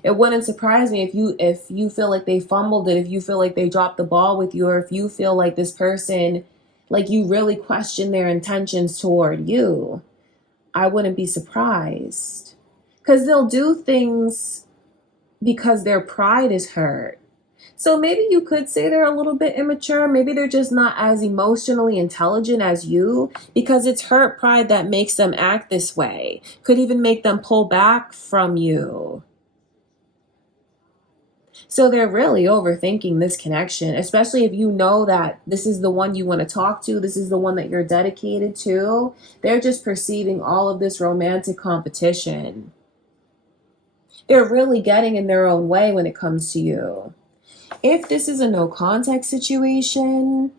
It wouldn't surprise me if you feel like they fumbled it, if you feel like they dropped the ball with you, or if you feel like this person, like you really question their intentions toward you. I wouldn't be surprised, because they'll do things because their pride is hurt. So maybe you could say they're a little bit immature. Maybe they're just not as emotionally intelligent as you, because it's hurt pride that makes them act this way. Could even make them pull back from you. So they're really overthinking this connection, especially if you know that this is the one you want to talk to, this is the one that you're dedicated to. They're just perceiving all of this romantic competition. They're really getting in their own way when it comes to you. If this is a no contact situation,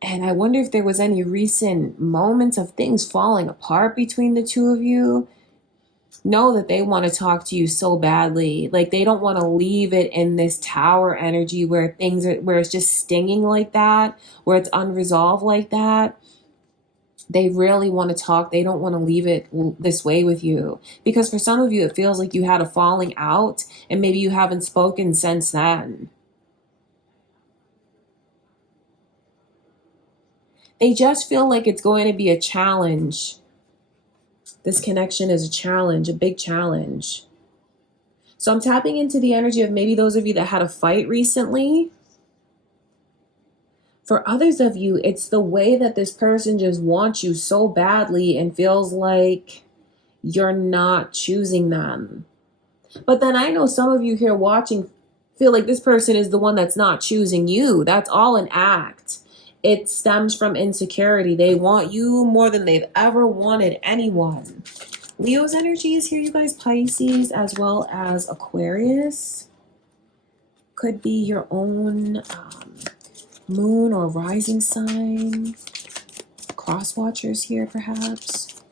and I wonder if there was any recent moments of things falling apart between the two of you, know that they want to talk to you so badly. Like they don't want to leave it in this tower energy where where it's just stinging like that, where it's unresolved like that. They really want to talk. They don't want to leave it this way with you, because for some of you, it feels like you had a falling out and maybe you haven't spoken since then. They just feel like it's going to be a challenge. This connection is a challenge, a big challenge. So I'm tapping into the energy of maybe those of you that had a fight recently. For others of you, it's the way that this person just wants you so badly and feels like you're not choosing them. But then I know some of you here watching feel like this person is the one that's not choosing you. That's all an act. It stems from insecurity. They want you more than they've ever wanted anyone. Leo's energy is here, you guys. Pisces as well as Aquarius. Could be your own moon or rising sign. Cross watchers here, perhaps.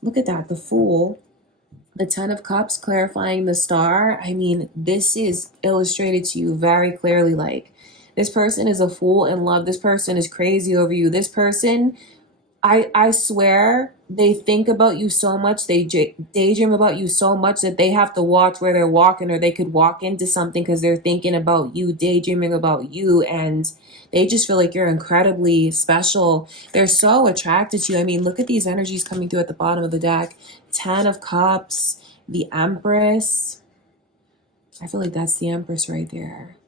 Look at that, the Fool. The Ten of Cups clarifying the Star. I mean, this is illustrated to you very clearly. Like, this person is a fool in love. This person is crazy over you. This person, I swear, they think about you so much. They daydream about you so much that they have to watch where they're walking, or they could walk into something because they're thinking about you, daydreaming about you. And they just feel like you're incredibly special. They're so attracted to you. I mean, look at these energies coming through at the bottom of the deck. Ten of Cups, the Empress. I feel like that's the Empress right there.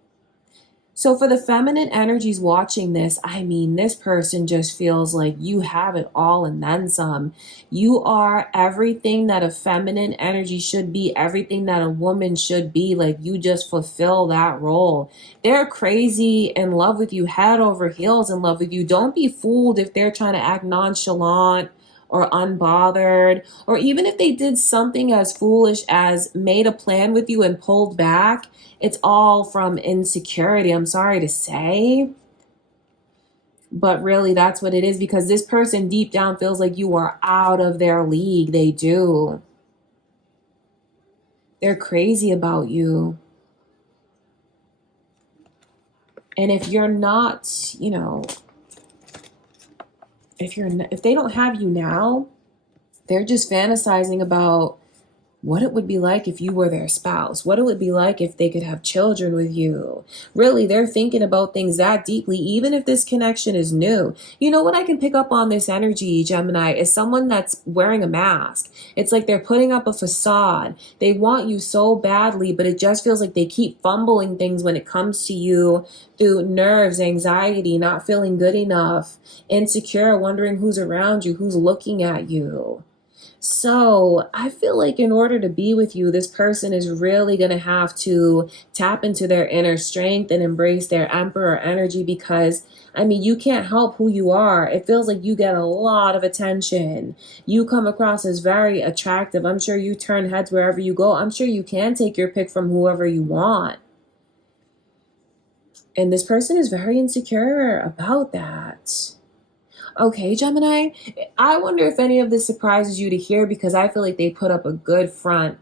So for the feminine energies watching this, I mean, this person just feels like you have it all and then some. You are everything that a feminine energy should be, everything that a woman should be. Like, you just fulfill that role. They're crazy in love with you, head over heels in love with you. Don't be fooled if they're trying to act nonchalant or unbothered, or even if they did something as foolish as made a plan with you and pulled back. It's all from insecurity, I'm sorry to say. But really, that's what it is, because this person deep down feels like you are out of their league. They do. They're crazy about you. And if you're not, you know, if they don't have you now, they're just fantasizing about what it would be like if you were their spouse, what it would be like if they could have children with you. Really, they're thinking about things that deeply, even if this connection is new. You know what I can pick up on this energy, Gemini, is someone that's wearing a mask. It's like they're putting up a facade. They want you so badly, but it just feels like they keep fumbling things when it comes to you through nerves, anxiety, not feeling good enough, insecure, wondering who's around you, who's looking at you. So I feel like in order to be with you, this person is really going to have to tap into their inner strength and embrace their emperor energy because, I mean, you can't help who you are. It feels like you get a lot of attention. You come across as very attractive. I'm sure you turn heads wherever you go. I'm sure you can take your pick from whoever you want. And this person is very insecure about that. Okay, Gemini, I wonder if any of this surprises you to hear because I feel like they put up a good front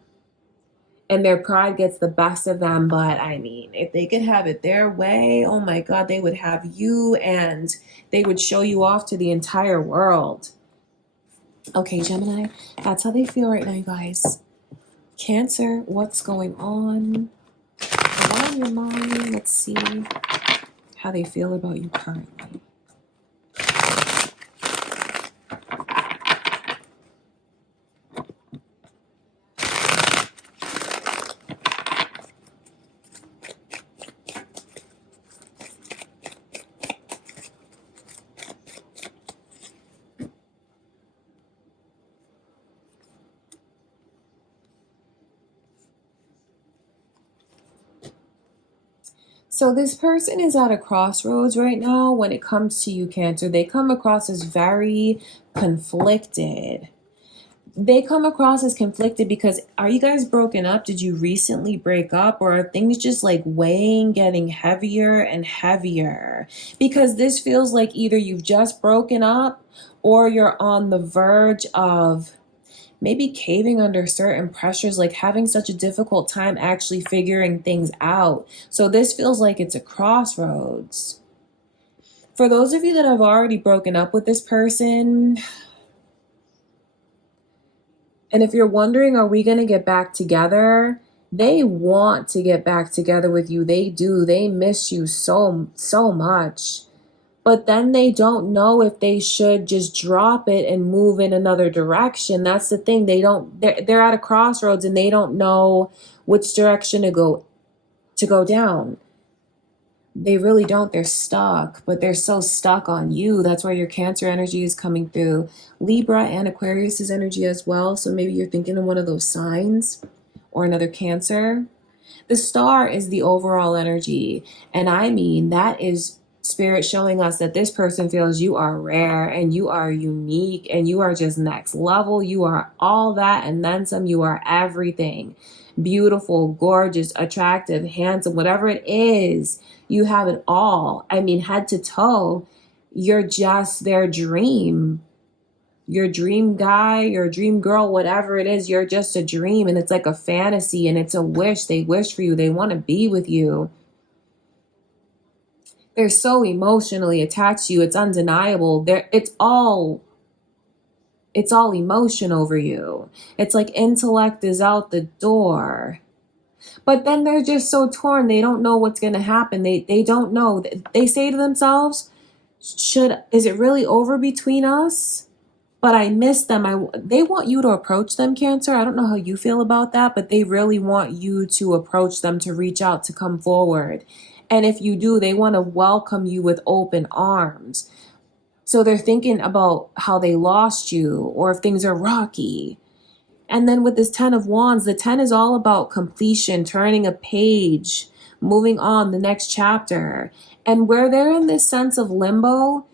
and their pride gets the best of them. But I mean, if they could have it their way, oh my God, they would have you and they would show you off to the entire world. Okay, Gemini, that's how they feel right now, you guys. Cancer, what's going on? What's on your mind? Let's see how they feel about you currently. So this person is at a crossroads right now when it comes to you, Cancer. They come across as very conflicted. They come across as conflicted because are you guys broken up? Did you recently break up? Or are things just like weighing, getting heavier and heavier? Because this feels like either you've just broken up or you're on the verge of maybe caving under certain pressures, like having such a difficult time actually figuring things out. So this feels like it's a crossroads. For those of you that have already broken up with this person, and if you're wondering, are we going to get back together? They want to get back together with you. They do. They miss you so much. But then they don't know if they should just drop it and move in another direction. That's the thing. They're at a crossroads and they don't know which direction to go down. They really don't. They're stuck, but they're so stuck on you. That's why your Cancer energy is coming through. Libra and Aquarius's energy as well. So maybe you're thinking of one of those signs or another Cancer. The star is the overall energy. And I mean, that is Spirit showing us that this person feels you are rare and you are unique and you are just next level. You are all that and then some. You are everything. Beautiful, gorgeous, attractive, handsome, whatever it is, you have it all. I mean, head to toe, you're just their dream. Your dream guy, your dream girl, whatever it is, you're just a dream. And it's like a fantasy and it's a wish. They wish for you. They want to be with you. They're so emotionally attached to you. It's undeniable. It's all emotion over you. It's like intellect is out the door. But then they're just so torn. They don't know what's going to happen. They don't know. They say to themselves, is it really over between us? But I miss them. They want you to approach them, Cancer. I don't know how you feel about that, but they really want you to approach them, to reach out, to come forward. And if you do, they want to welcome you with open arms. So they're thinking about how they lost you or if things are rocky. And then with this 10 of Wands, the 10 is all about completion, turning a page, moving on, the next chapter. And where they're in this sense of limbo,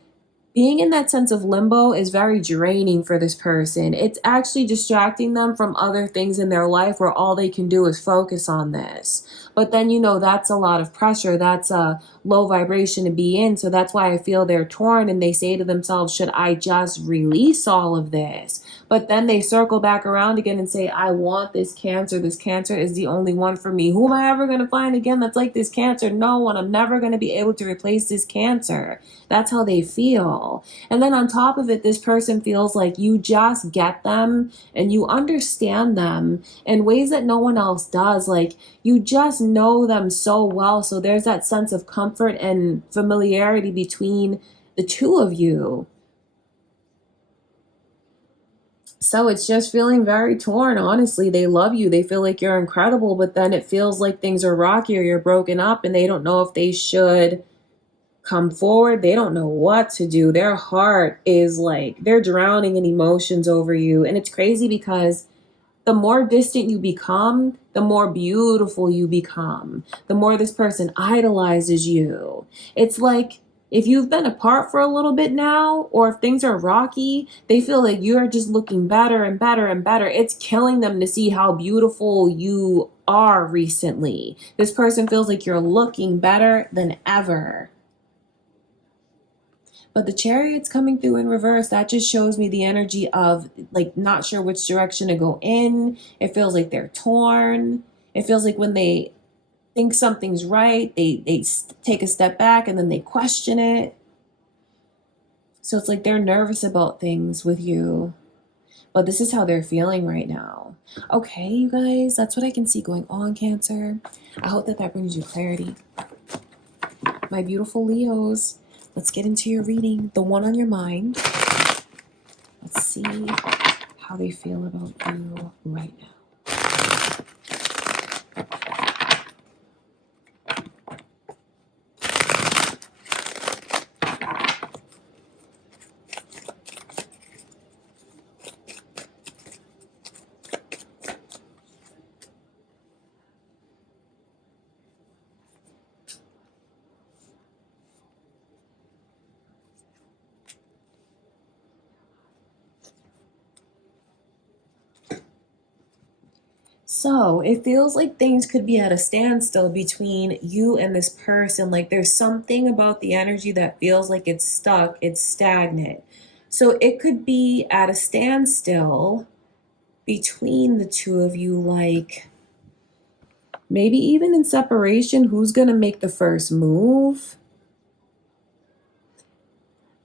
being in that sense of limbo is very draining for this person. It's actually distracting them from other things in their life where all they can do is focus on this. But then, you know, that's a lot of pressure. That's a low vibration to be in. So that's why I feel they're torn and they say to themselves, should I just release all of this? But then they circle back around again and say, I want this Cancer. This Cancer is the only one for me. Who am I ever going to find again that's like this Cancer? No one. I'm never going to be able to replace this Cancer. That's how they feel. And then on top of it, this person feels like you just get them and you understand them in ways that no one else does. Like, you just know them so well. So there's that sense of comfort and familiarity between the two of you. So it's just feeling very torn, honestly. They love you. They feel like you're incredible, but then it feels like things are rocky or you're broken up and they don't know if they should come forward. They don't know what to do. Their heart is like, they're drowning in emotions over you. And it's crazy because the more distant you become, the more beautiful you become. The more this person idolizes you. It's like, if you've been apart for a little bit now, or if things are rocky, they feel like you're just looking better and better and better. It's killing them to see how beautiful you are recently. This person feels like you're looking better than ever. But the Chariot's coming through in reverse. That just shows me the energy of like not sure which direction to go in. It feels like they're torn. It feels like when they think something's right, they take a step back and then they question it. So it's like they're nervous about things with you. But this is how they're feeling right now. Okay, you guys, that's what I can see going on, Cancer. I hope that brings you clarity. My beautiful Leos, let's get into your reading. The one on your mind. Let's see how they feel about you right now. So it feels like things could be at a standstill between you and this person. Like there's something about the energy that feels like it's stuck, it's stagnant. So it could be at a standstill between the two of you, like maybe even in separation, who's going to make the first move?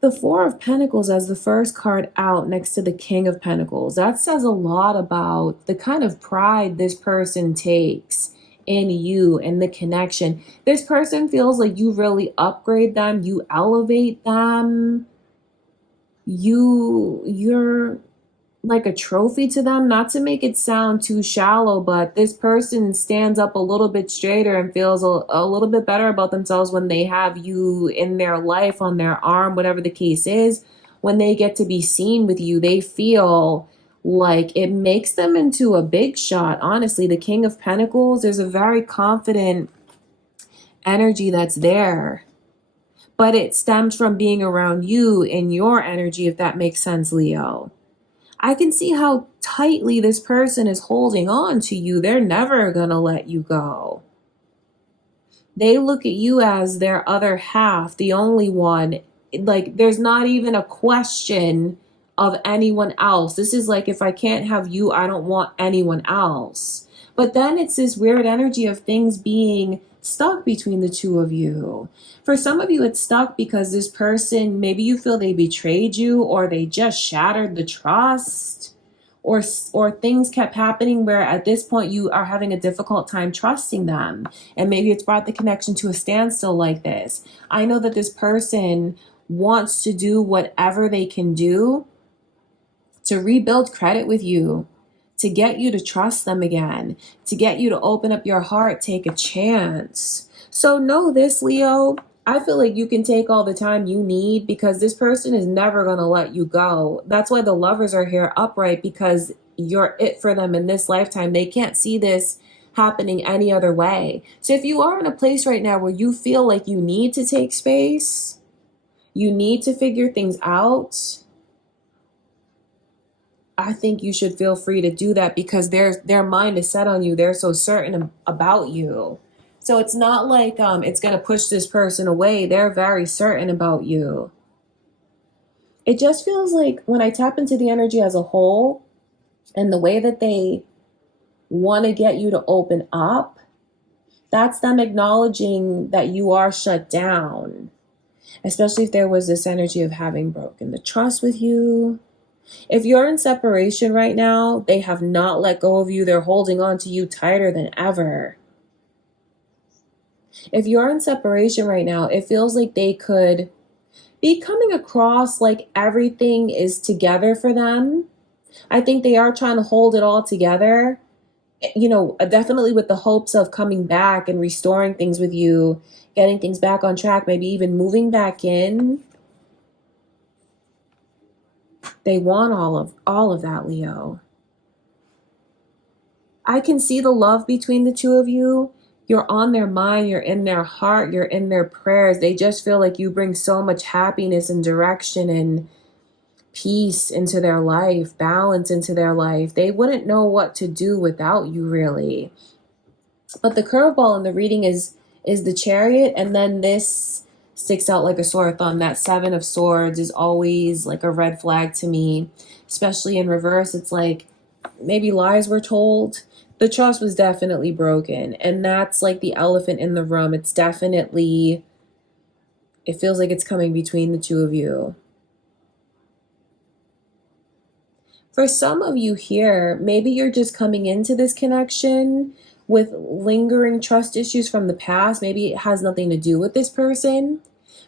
The Four of Pentacles as the first card out next to the King of Pentacles. That says a lot about the kind of pride this person takes in you and the connection. This person feels like you really upgrade them, you elevate them. You're like a trophy to them, not to make it sound too shallow, but this person stands up a little bit straighter and feels a little bit better about themselves when they have you in their life, on their arm, whatever the case is. When they get to be seen with you, they feel like it makes them into a big shot. Honestly, the King of Pentacles, there's a very confident energy that's there, but it stems from being around you in your energy, if that makes sense, Leo. I can see how tightly this person is holding on to you. They're never going to let you go. They look at you as their other half, the only one. Like, there's not even a question of anyone else. This is like, if I can't have you, I don't want anyone else. But then it's this weird energy of things being stuck between the two of you. For some of you, it's stuck because this person, maybe you feel they betrayed you, or they just shattered the trust, or things kept happening where at this point you are having a difficult time trusting them. And maybe it's brought the connection to a standstill like this. I know that this person wants to do whatever they can do to rebuild credit with you, to get you to trust them again, to get you to open up your heart, take a chance. So know this, Leo, I feel like you can take all the time you need because this person is never going to let you go. That's why the Lovers are here upright, because you're it for them in this lifetime. They can't see this happening any other way. So if you are in a place right now where you feel like you need to take space, you need to figure things out, I think you should feel free to do that, because their mind is set on you. They're so certain about you. So it's not like it's going to push this person away. They're very certain about you. It just feels like when I tap into the energy as a whole and the way that they want to get you to open up, that's them acknowledging that you are shut down. Especially if there was this energy of having broken the trust with you. If you're in separation right now, they have not let go of you. They're holding on to you tighter than ever. If you're in separation right now, it feels like they could be coming across like everything is together for them. I think they are trying to hold it all together, you know, definitely with the hopes of coming back and restoring things with you, getting things back on track, maybe even moving back in. They want all of that, Leo. I can see the love between the two of you. You're on their mind, you're in their heart, you're in their prayers. They just feel like you bring so much happiness and direction and peace into their life, balance into their life. They wouldn't know what to do without you, really. But the curveball in the reading is the Chariot, and then this sticks out like a sore thumb. That Seven of Swords is always like a red flag to me, especially in reverse. It's like maybe lies were told. The trust was definitely broken, and that's like the elephant in the room. It's definitely, it feels like it's coming between the two of you. For some of you here, maybe you're just coming into this connection with lingering trust issues from the past. Maybe it has nothing to do with this person.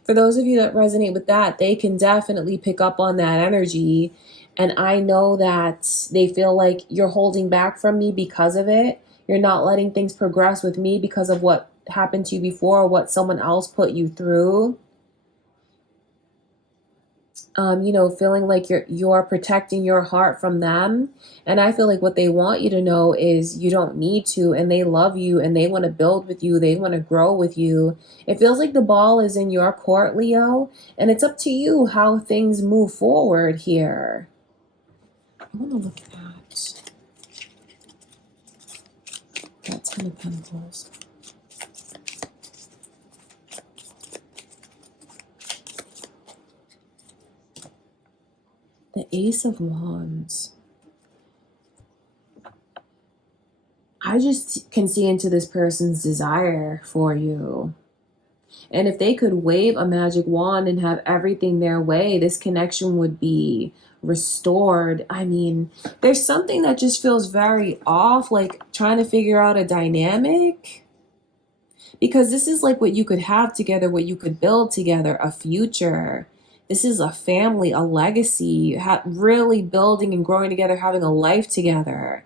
For those of you that resonate with that, they can definitely pick up on that energy. And I know that they feel like you're holding back from me because of it. You're not letting things progress with me because of what happened to you before or what someone else put you through. You know, feeling like you're protecting your heart from them. And I feel like what they want you to know is you don't need to, and they love you and they want to build with you. They want to grow with you. It feels like the ball is in your court, Leo, and it's up to you how things move forward here. I want to look at that Ten of Pentacles. The Ace of Wands. I just can see into this person's desire for you. And if they could wave a magic wand and have everything their way, this connection would be restored. I mean, there's something that just feels very off, like trying to figure out a dynamic. Because this is like what you could have together, what you could build together, a future. This is a family, a legacy, really building and growing together, having a life together.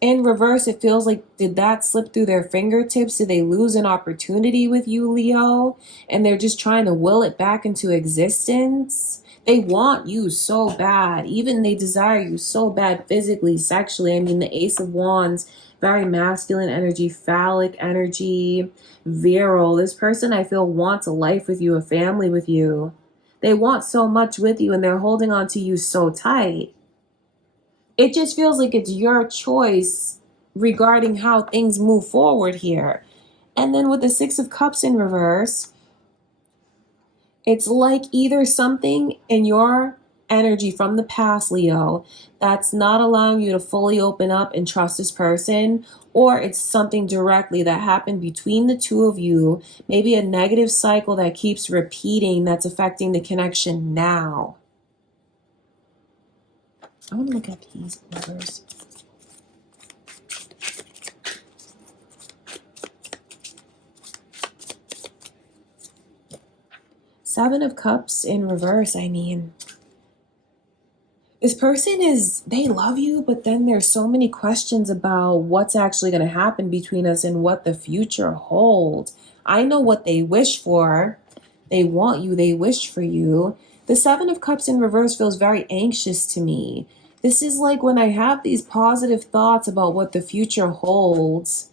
In reverse, it feels like, did that slip through their fingertips? Did they lose an opportunity with you, Leo? And they're just trying to will it back into existence? They want you so bad. Even they desire you so bad physically, sexually. I mean, the Ace of Wands, very masculine energy, phallic energy, virile. This person, I feel, wants a life with you, a family with you. They want so much with you and they're holding on to you so tight. It just feels like it's your choice regarding how things move forward here. And then with the Six of Cups in reverse, it's like either something in your energy from the past, Leo, that's not allowing you to fully open up and trust this person, or it's something directly that happened between the two of you, maybe a negative cycle that keeps repeating that's affecting the connection now. I want to look at these numbers. Seven of Cups in reverse. I mean, this person they love you, but then there's so many questions about what's actually going to happen between us and what the future holds. I know what they wish for. They want you. They wish for you. The Seven of Cups in reverse feels very anxious to me. This is like when I have these positive thoughts about what the future holds,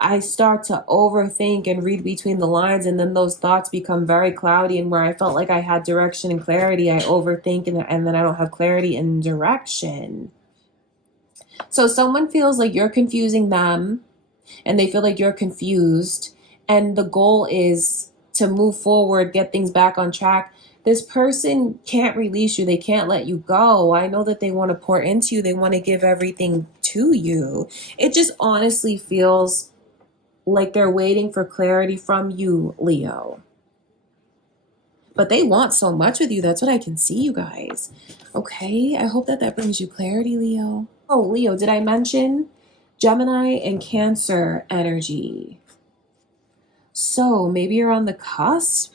I start to overthink and read between the lines, and then those thoughts become very cloudy, and where I felt like I had direction and clarity, I overthink and then I don't have clarity and direction. So someone feels like you're confusing them and they feel like you're confused, and the goal is to move forward, get things back on track, this person can't release you. They can't let you go. I know that they want to pour into you. They want to give everything to you. It just honestly feels like they're waiting for clarity from you, Leo. But they want so much with you. That's what I can see, you guys. Okay, I hope that brings you clarity, Leo. Oh, Leo, did I mention Gemini and Cancer energy? So maybe you're on the cusp.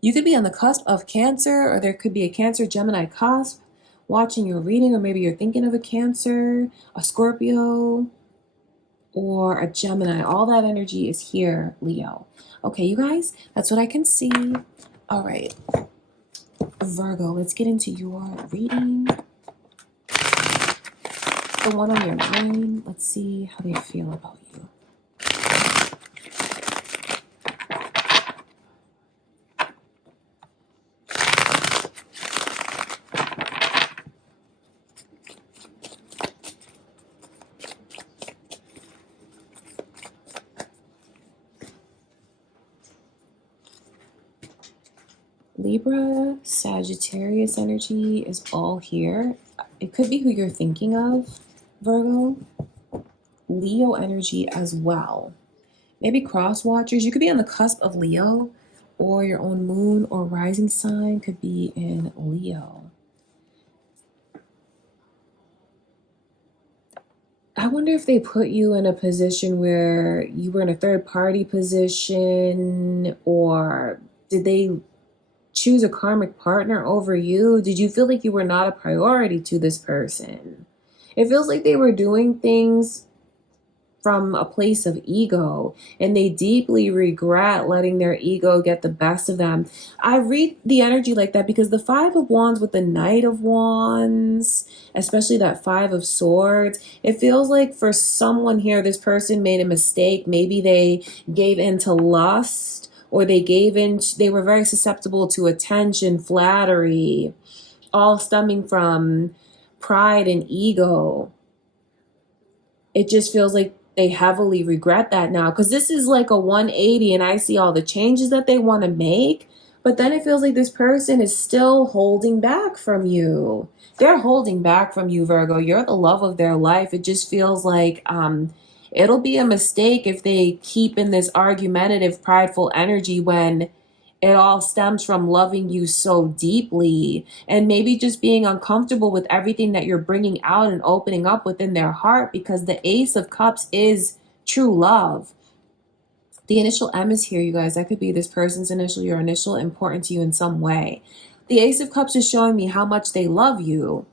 You could be on the cusp of Cancer, or there could be a Cancer Gemini cusp watching your reading, or maybe you're thinking of a Cancer, a Scorpio, or a Gemini. All that energy is here, Leo. Okay, you guys, that's what I can see. All right, Virgo, let's get into your reading. The one on your mind, let's see how they feel about you. Libra, Sagittarius energy is all here. It could be who you're thinking of, Virgo. Leo energy as well. Maybe cross watchers. You could be on the cusp of Leo, or your own moon or rising sign could be in Leo. I wonder if they put you in a position where you were in a third party position, or did they choose a karmic partner over you? Did you feel like you were not a priority to this person? It feels like they were doing things from a place of ego, and they deeply regret letting their ego get the best of them. I read the energy like that because the Five of Wands with the Knight of Wands, especially that Five of Swords, it feels like for someone here, this person made a mistake. Maybe they gave in to lust, or they were very susceptible to attention, flattery, all stemming from pride and ego. It just feels like they heavily regret that now, because this is like a 180 and I see all the changes that they want to make, but then it feels like this person is still holding back from you. They're holding back from you, Virgo. You're the love of their life. It just feels like it'll be a mistake if they keep in this argumentative, prideful energy when it all stems from loving you so deeply, and maybe just being uncomfortable with everything that you're bringing out and opening up within their heart, because the Ace of Cups is true love. The initial M is here, you guys. That could be this person's initial, your initial, important to you in some way. The Ace of Cups is showing me how much they love you.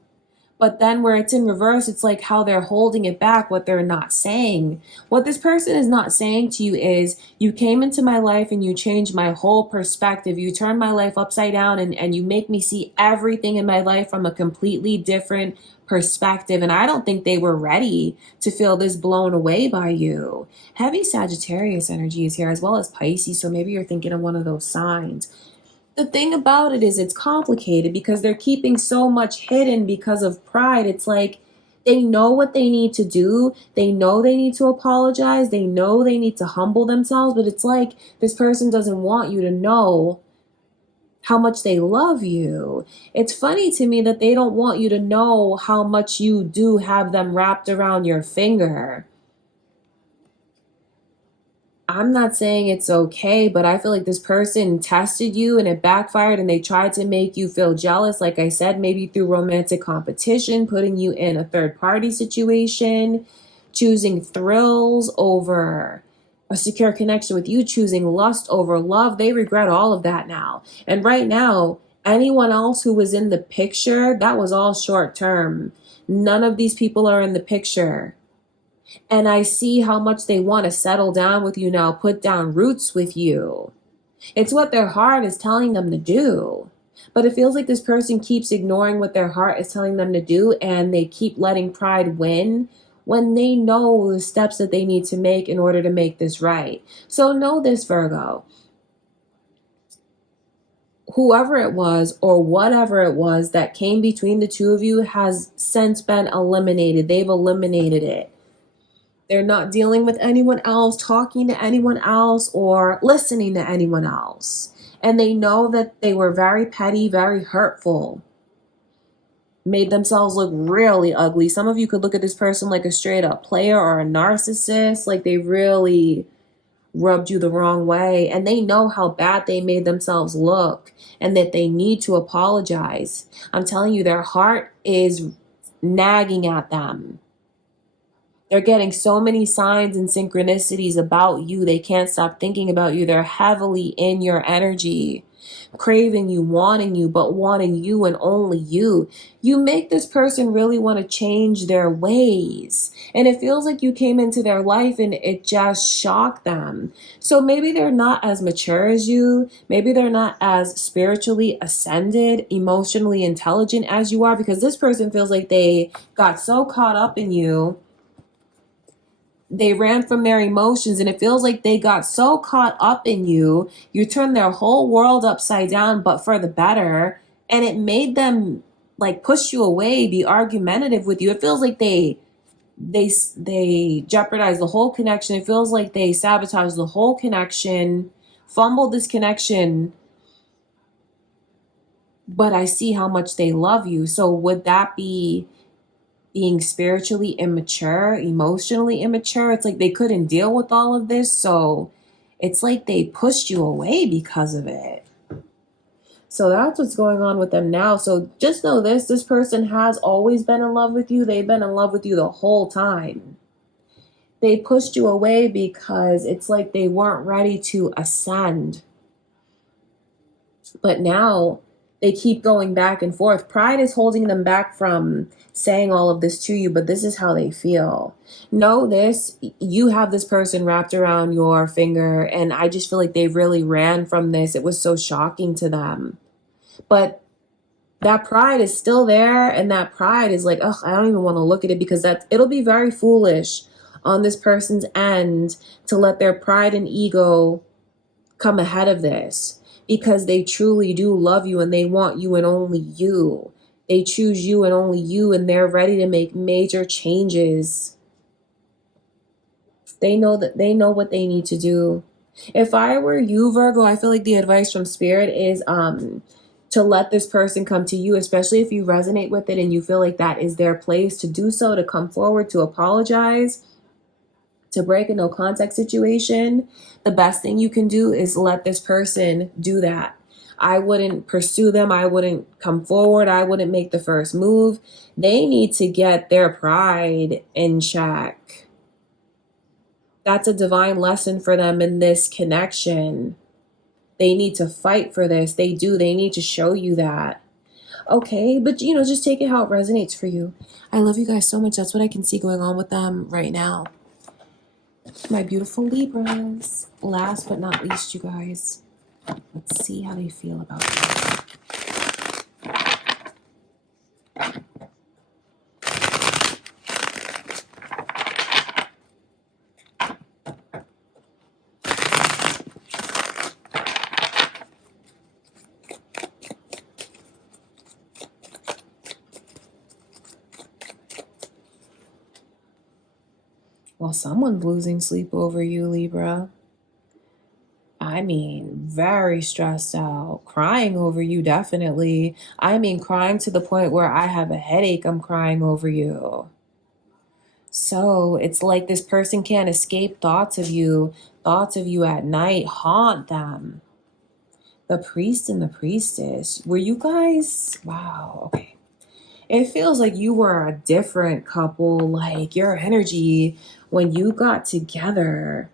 But then where it's in reverse, it's like how they're holding it back, what they're not saying. What this person is not saying to you is, you came into my life and you changed my whole perspective. You turned my life upside down, and you make me see everything in my life from a completely different perspective. And I don't think they were ready to feel this blown away by you. Heavy Sagittarius energy is here, as well as Pisces. So maybe you're thinking of one of those signs. The thing about it is, it's complicated because they're keeping so much hidden because of pride. It's like they know what they need to do. They know they need to apologize. They know they need to humble themselves. But it's like this person doesn't want you to know how much they love you. It's funny to me that they don't want you to know how much you do have them wrapped around your finger. I'm not saying it's okay, but I feel like this person tested you and it backfired, and they tried to make you feel jealous. Like I said, maybe through romantic competition, putting you in a third party situation, choosing thrills over a secure connection with you, choosing lust over love. They regret all of that now. And right now, anyone else who was in the picture, that was all short term. None of these people are in the picture. And I see how much they want to settle down with you now, put down roots with you. It's what their heart is telling them to do. But it feels like this person keeps ignoring what their heart is telling them to do, and they keep letting pride win when they know the steps that they need to make in order to make this right. So know this, Virgo. Whoever it was or whatever it was that came between the two of you has since been eliminated. They've eliminated it. They're not dealing with anyone else, talking to anyone else, or listening to anyone else. And they know that they were very petty, very hurtful, made themselves look really ugly. Some of you could look at this person like a straight up player or a narcissist, like they really rubbed you the wrong way, and they know how bad they made themselves look and that they need to apologize. I'm telling you, their heart is nagging at them. They're getting so many signs and synchronicities about you. They can't stop thinking about you. They're heavily in your energy, craving you, but wanting you and only you. You make this person really want to change their ways. And it feels like you came into their life and it just shocked them. So maybe they're not as mature as you. Maybe they're not as spiritually ascended, emotionally intelligent as you are, because this person feels like they got so caught up in you. They ran from their emotions, and it feels like they got so caught up in you. You turned their whole world upside down, but for the better. And it made them like push you away, be argumentative with you. It feels like they jeopardized the whole connection. It feels like they sabotaged the whole connection, fumbled this connection. But I see how much they love you. So would that be being spiritually immature, emotionally immature? It's like they couldn't deal with all of this, so it's like they pushed you away because of it. So that's what's going on with them now. So just know this person has always been in love with you. They've been in love with you the whole time. They pushed you away because it's like they weren't ready to ascend. But now they keep going back and forth. Pride is holding them back from saying all of this to you, but this is how they feel. Know this, you have this person wrapped around your finger, and I just feel like they really ran from this. It was so shocking to them. But that pride is still there, and that pride is like, ugh, I don't even want to look at it, because it'll be very foolish on this person's end to let their pride and ego come ahead of this, because they truly do love you and they want you and only you. They choose you and only you, and they're ready to make major changes. They know what they need to do. If I were you, Virgo, I feel like the advice from Spirit is to let this person come to you, especially if you resonate with it and you feel like that is their place to do so, to come forward, to apologize, to break a no contact situation. The best thing you can do is let this person do that. I wouldn't pursue them. I wouldn't come forward. I wouldn't make the first move. They need to get their pride in check. That's a divine lesson for them in this connection. They need to fight for this. They do. They need to show you that. Okay, but just take it how it resonates for you. I love you guys so much. That's what I can see going on with them right now. My beautiful Libras. Last but not least, you guys. Let's see how they feel about it. Well, someone's losing sleep over you, Libra. I mean, very stressed out, crying over you, definitely. I mean, crying to the point where I have a headache. I'm crying over you. So it's like this person can't escape thoughts of you. Thoughts of you at night haunt them. The priest and the priestess. Were you guys? Wow. Okay. It feels like you were a different couple. Like your energy when you got together,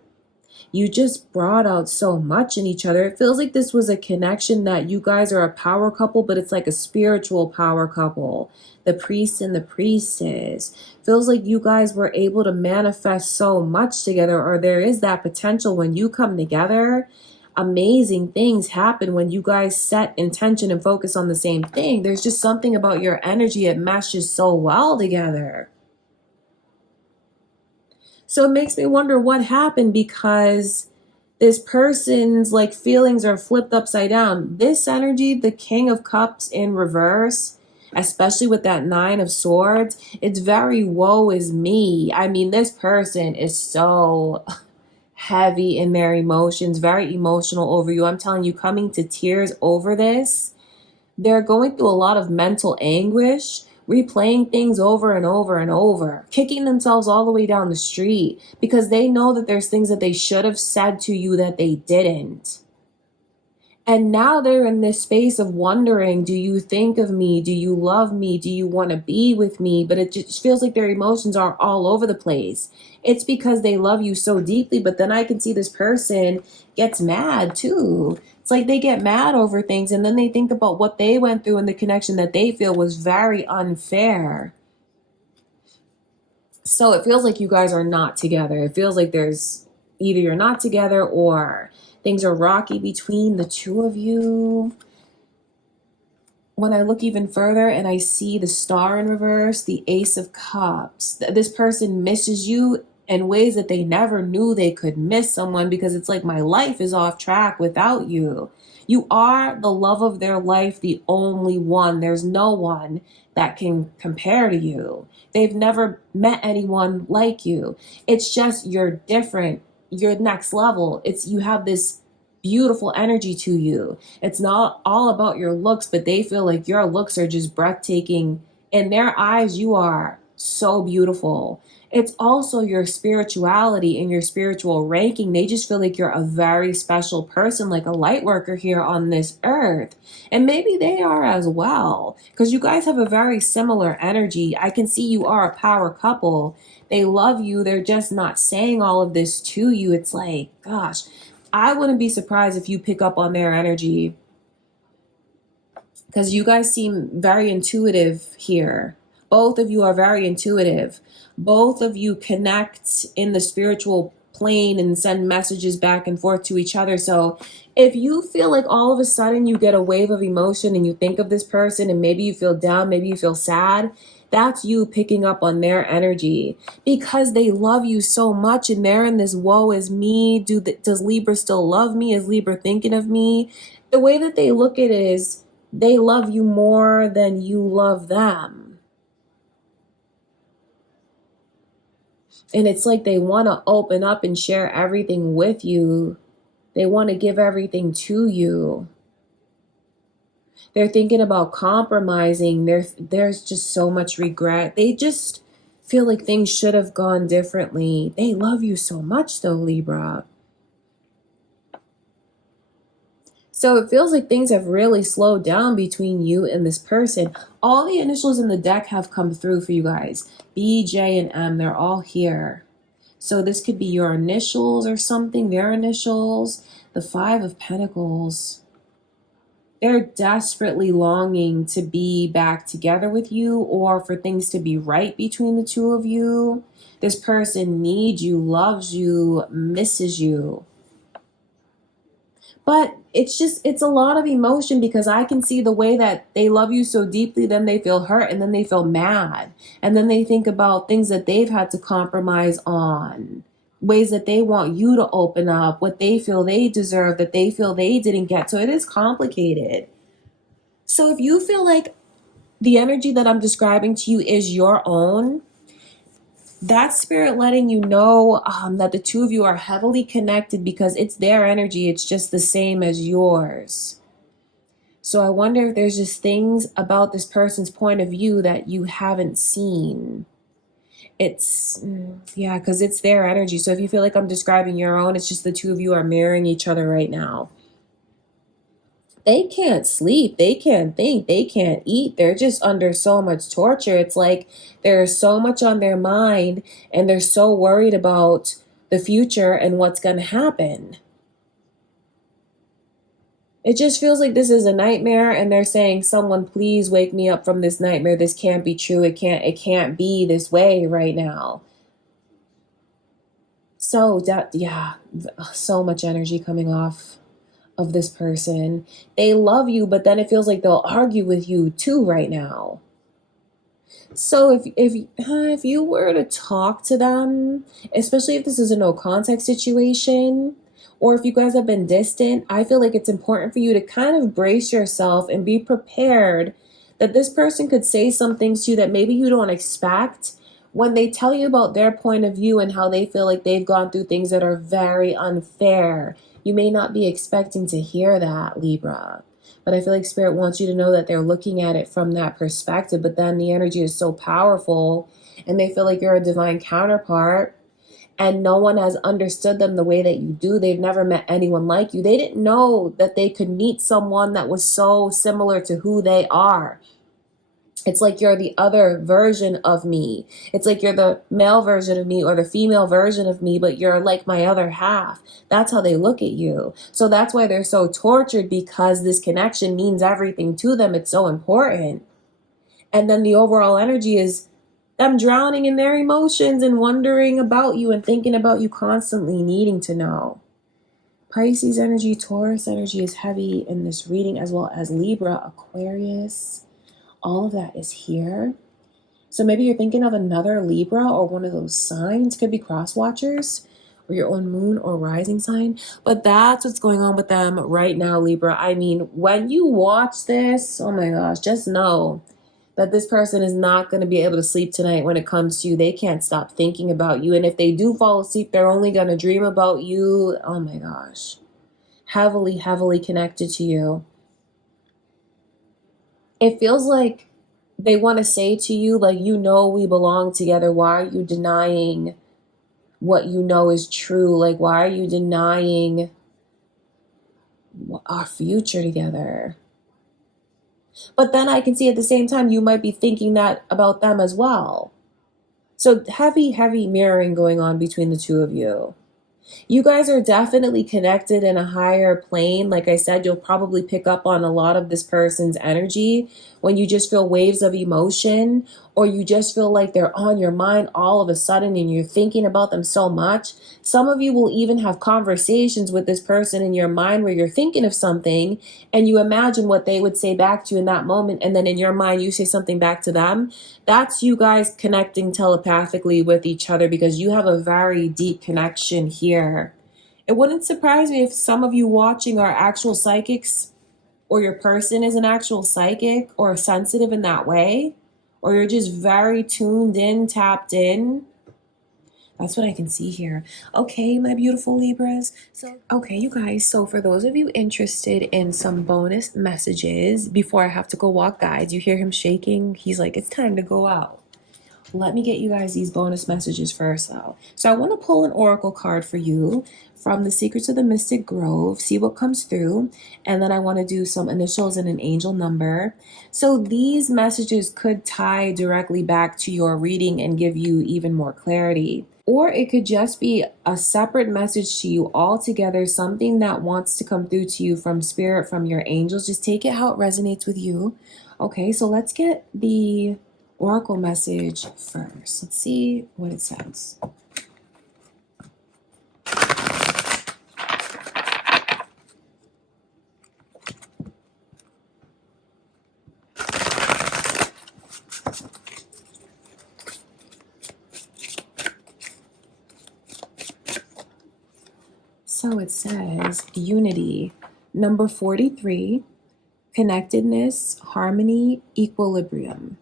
you just brought out so much in each other. It feels like this was a connection that you guys are a power couple, but it's like a spiritual power couple. The priest and the priestess. Feels like you guys were able to manifest so much together, or there is that potential when you come together. Amazing things happen when you guys set intention and focus on the same thing. There's just something about your energy. It meshes so well together. So it makes me wonder what happened, because this person's feelings are flipped upside down. This energy, the King of Cups in reverse, especially with that Nine of Swords. It's very woe is me. I mean, this person is so heavy in their emotions, very emotional over you. I'm telling you, coming to tears over this. They're going through a lot of mental anguish, replaying things over and over and over, kicking themselves all the way down the street because they know that there's things that they should have said to you that they didn't. And now they're in this space of wondering, do you think of me? Do you love me? Do you want to be with me? But it just feels like their emotions are all over the place. It's because they love you so deeply, but then I can see this person gets mad too. It's like they get mad over things and then they think about what they went through and the connection that they feel was very unfair. So it feels like you guys are not together. It feels like there's either you're not together or things are rocky between the two of you. When I look even further and I see the Star in reverse, the Ace of Cups, this person misses you in ways that they never knew they could miss someone, because it's like, my life is off track without you. You are the love of their life, the only one. There's no one that can compare to you. They've never met anyone like you. It's just you're different. You're next level. It's you have this beautiful energy to you. It's not all about your looks, but they feel like your looks are just breathtaking. In their eyes, you are so beautiful. It's also your spirituality and your spiritual ranking. They just feel like you're a very special person, like a light worker here on this earth. And maybe they are as well, because you guys have a very similar energy. I can see you are a power couple. They love you. They're just not saying all of this to you. It's like, gosh, I wouldn't be surprised if you pick up on their energy, because you guys seem very intuitive here. Both of you are very intuitive. Both of you connect in the spiritual plane and send messages back and forth to each other. So if you feel like all of a sudden you get a wave of emotion and you think of this person and maybe you feel down, maybe you feel sad, that's you picking up on their energy, because they love you so much and they're in this woe is me. Does Libra still love me? Is Libra thinking of me? The way that they look at it is they love you more than you love them. And it's like they want to open up and share everything with you. They want to give everything to you. They're thinking about compromising. There's just so much regret. They just feel like things should have gone differently. They love you so much though, Libra. So it feels like things have really slowed down between you and this person. All the initials in the deck have come through for you guys. B, J, and M, they're all here. So this could be your initials or something, their initials. The Five of Pentacles. They're desperately longing to be back together with you, or for things to be right between the two of you. This person needs you, loves you, misses you. But it's a lot of emotion, because I can see the way that they love you so deeply, then they feel hurt and then they feel mad. And then they think about things that they've had to compromise on, ways that they want you to open up, what they feel they deserve, that they feel they didn't get. So it is complicated. So if you feel like the energy that I'm describing to you is your own, that's spirit letting you know that the two of you are heavily connected, because it's their energy. It's just the same as yours. So I wonder if there's just things about this person's point of view that you haven't seen. Yeah, because it's their energy. So if you feel like I'm describing your own, it's just the two of you are mirroring each other right now. They can't sleep, they can't think, they can't eat. They're just under so much torture. It's like there's so much on their mind and they're so worried about the future and what's going to happen. It just feels like this is a nightmare, and they're saying, someone please wake me up from this nightmare. This can't be true. It can't be this way right now. So yeah, so much energy coming off of this person. They love you, but then it feels like they'll argue with you too right now. So if you were to talk to them, especially if this is a no contact situation, or if you guys have been distant, I feel like it's important for you to kind of brace yourself and be prepared that this person could say some things to you that maybe you don't expect when they tell you about their point of view and how they feel like they've gone through things that are very unfair. You may not be expecting to hear that, Libra. But I feel like Spirit wants you to know that they're looking at it from that perspective. But then the energy is so powerful and they feel like you're a divine counterpart and no one has understood them the way that you do. They've never met anyone like you. They didn't know that they could meet someone that was so similar to who they are. It's like you're the other version of me. It's like you're the male version of me or the female version of me, but you're like my other half. That's how they look at you. So that's why they're so tortured, because this connection means everything to them. It's so important. And then the overall energy is them drowning in their emotions and wondering about you and thinking about you constantly, needing to know. Pisces energy, Taurus energy is heavy in this reading, as well as Libra, Aquarius. All of that is here. So maybe you're thinking of another Libra or one of those signs. Could be cross watchers or your own moon or rising sign. But that's what's going on with them right now, Libra. I mean, when you watch this, oh my gosh, just know that this person is not going to be able to sleep tonight when it comes to you. They can't stop thinking about you. And if they do fall asleep, they're only going to dream about you. Oh my gosh. Heavily, heavily connected to you. It feels like they want to say to you, like, you know, we belong together. Why are you denying what you know is true? Like, why are you denying our future together? But then I can see at the same time, you might be thinking that about them as well. So heavy, heavy mirroring going on between the two of you. You guys are definitely connected in a higher plane. Like I said, you'll probably pick up on a lot of this person's energy when you just feel waves of emotion, or you just feel like they're on your mind all of a sudden and you're thinking about them so much. Some of you will even have conversations with this person in your mind where you're thinking of something and you imagine what they would say back to you in that moment. And then in your mind, you say something back to them. That's you guys connecting telepathically with each other, because you have a very deep connection here. It wouldn't surprise me if some of you watching are actual psychics, or your person is an actual psychic or sensitive in that way, or you're just very tuned in, tapped in. That's what I can see here. Okay, my beautiful Libras. Okay, you guys, so for those of you interested in some bonus messages before I have to go walk guides, you hear him shaking. He's like, it's time to go out. Let me get you guys these bonus messages first, though. So I want to pull an oracle card for you from the Secrets of the Mystic Grove, see what comes through, and then I want to do some initials and an angel number. So these messages could tie directly back to your reading and give you even more clarity. Or it could just be a separate message to you altogether, something that wants to come through to you from spirit, from your angels. Just take it how it resonates with you. Okay, so let's get the oracle message first. Let's see what it says. So it says unity, number 43, connectedness, harmony, equilibrium.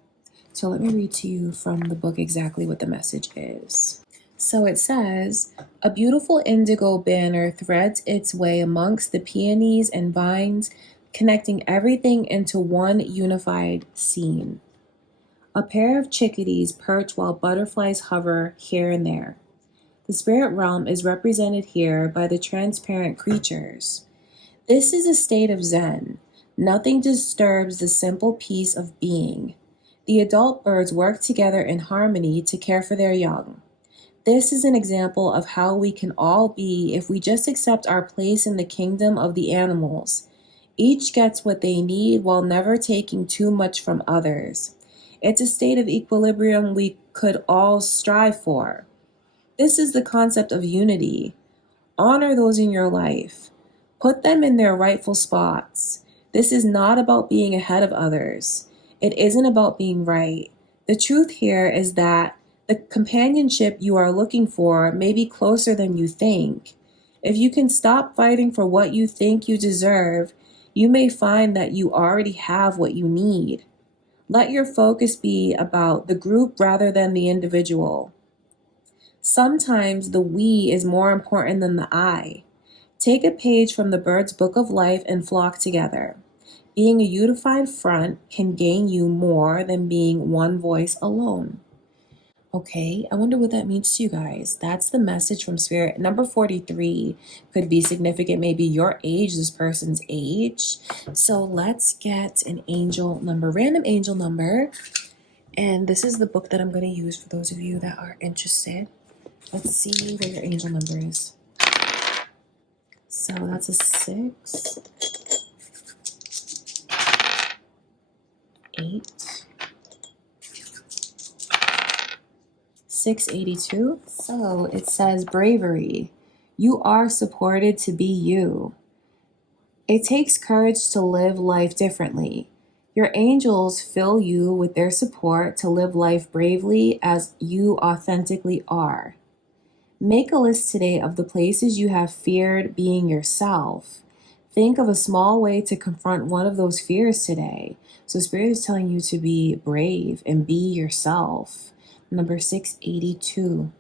So let me read to you from the book exactly what the message is. So it says, a beautiful indigo banner threads its way amongst the peonies and vines, connecting everything into one unified scene. A pair of chickadees perch while butterflies hover here and there. The spirit realm is represented here by the transparent creatures. This is a state of Zen. Nothing disturbs the simple peace of being. The adult birds work together in harmony to care for their young. This is an example of how we can all be if we just accept our place in the kingdom of the animals. Each gets what they need while never taking too much from others. It's a state of equilibrium we could all strive for. This is the concept of unity. Honor those in your life. Put them in their rightful spots. This is not about being ahead of others. It isn't about being right. The truth here is that the companionship you are looking for may be closer than you think. If you can stop fighting for what you think you deserve, you may find that you already have what you need. Let your focus be about the group rather than the individual. Sometimes the we is more important than the I. Take a page from the bird's book of life and flock together. Being a unified front can gain you more than being one voice alone. Okay, I wonder what that means to you guys. That's the message from Spirit. Number 43 could be significant, maybe your age, this person's age. So let's get an angel number, random angel number. And this is the book that I'm going to use for those of you that are interested. Let's see what your angel number is. So that's a 6, 8, 682. So it says bravery. You are supported to be you. It takes courage to live life differently. Your angels fill you with their support to live life bravely as you authentically are. Make a list today of the places you have feared being yourself. Think of a small way to confront one of those fears today. So Spirit is telling you to be brave and be yourself. Number 682.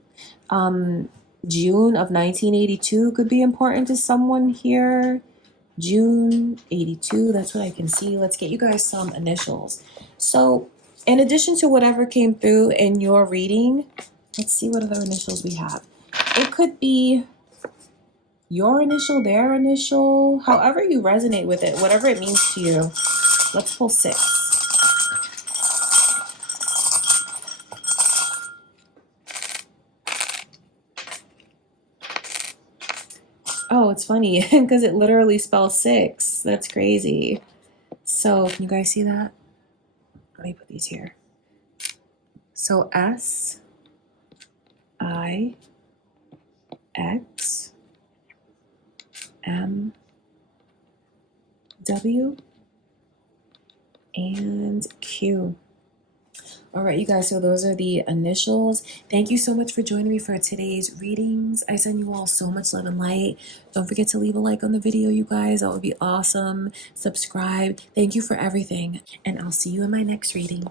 June of 1982 could be important to someone here. June 82, that's what I can see. Let's get you guys some initials. So in addition to whatever came through in your reading, let's see what other initials we have. It could be your initial, their initial, however you resonate with it, whatever it means to you. Let's pull 6. Oh, it's funny because it literally spells 6. That's crazy. So can you guys see that? Let me put these here. So S, I, X, M, W, and Q. All right, you guys, so those are the initials. Thank you so much for joining me for today's readings. I send you all so much love and light. Don't forget to leave a like on the video, you guys. That would be awesome. Subscribe. Thank you for everything. And I'll see you in my next reading.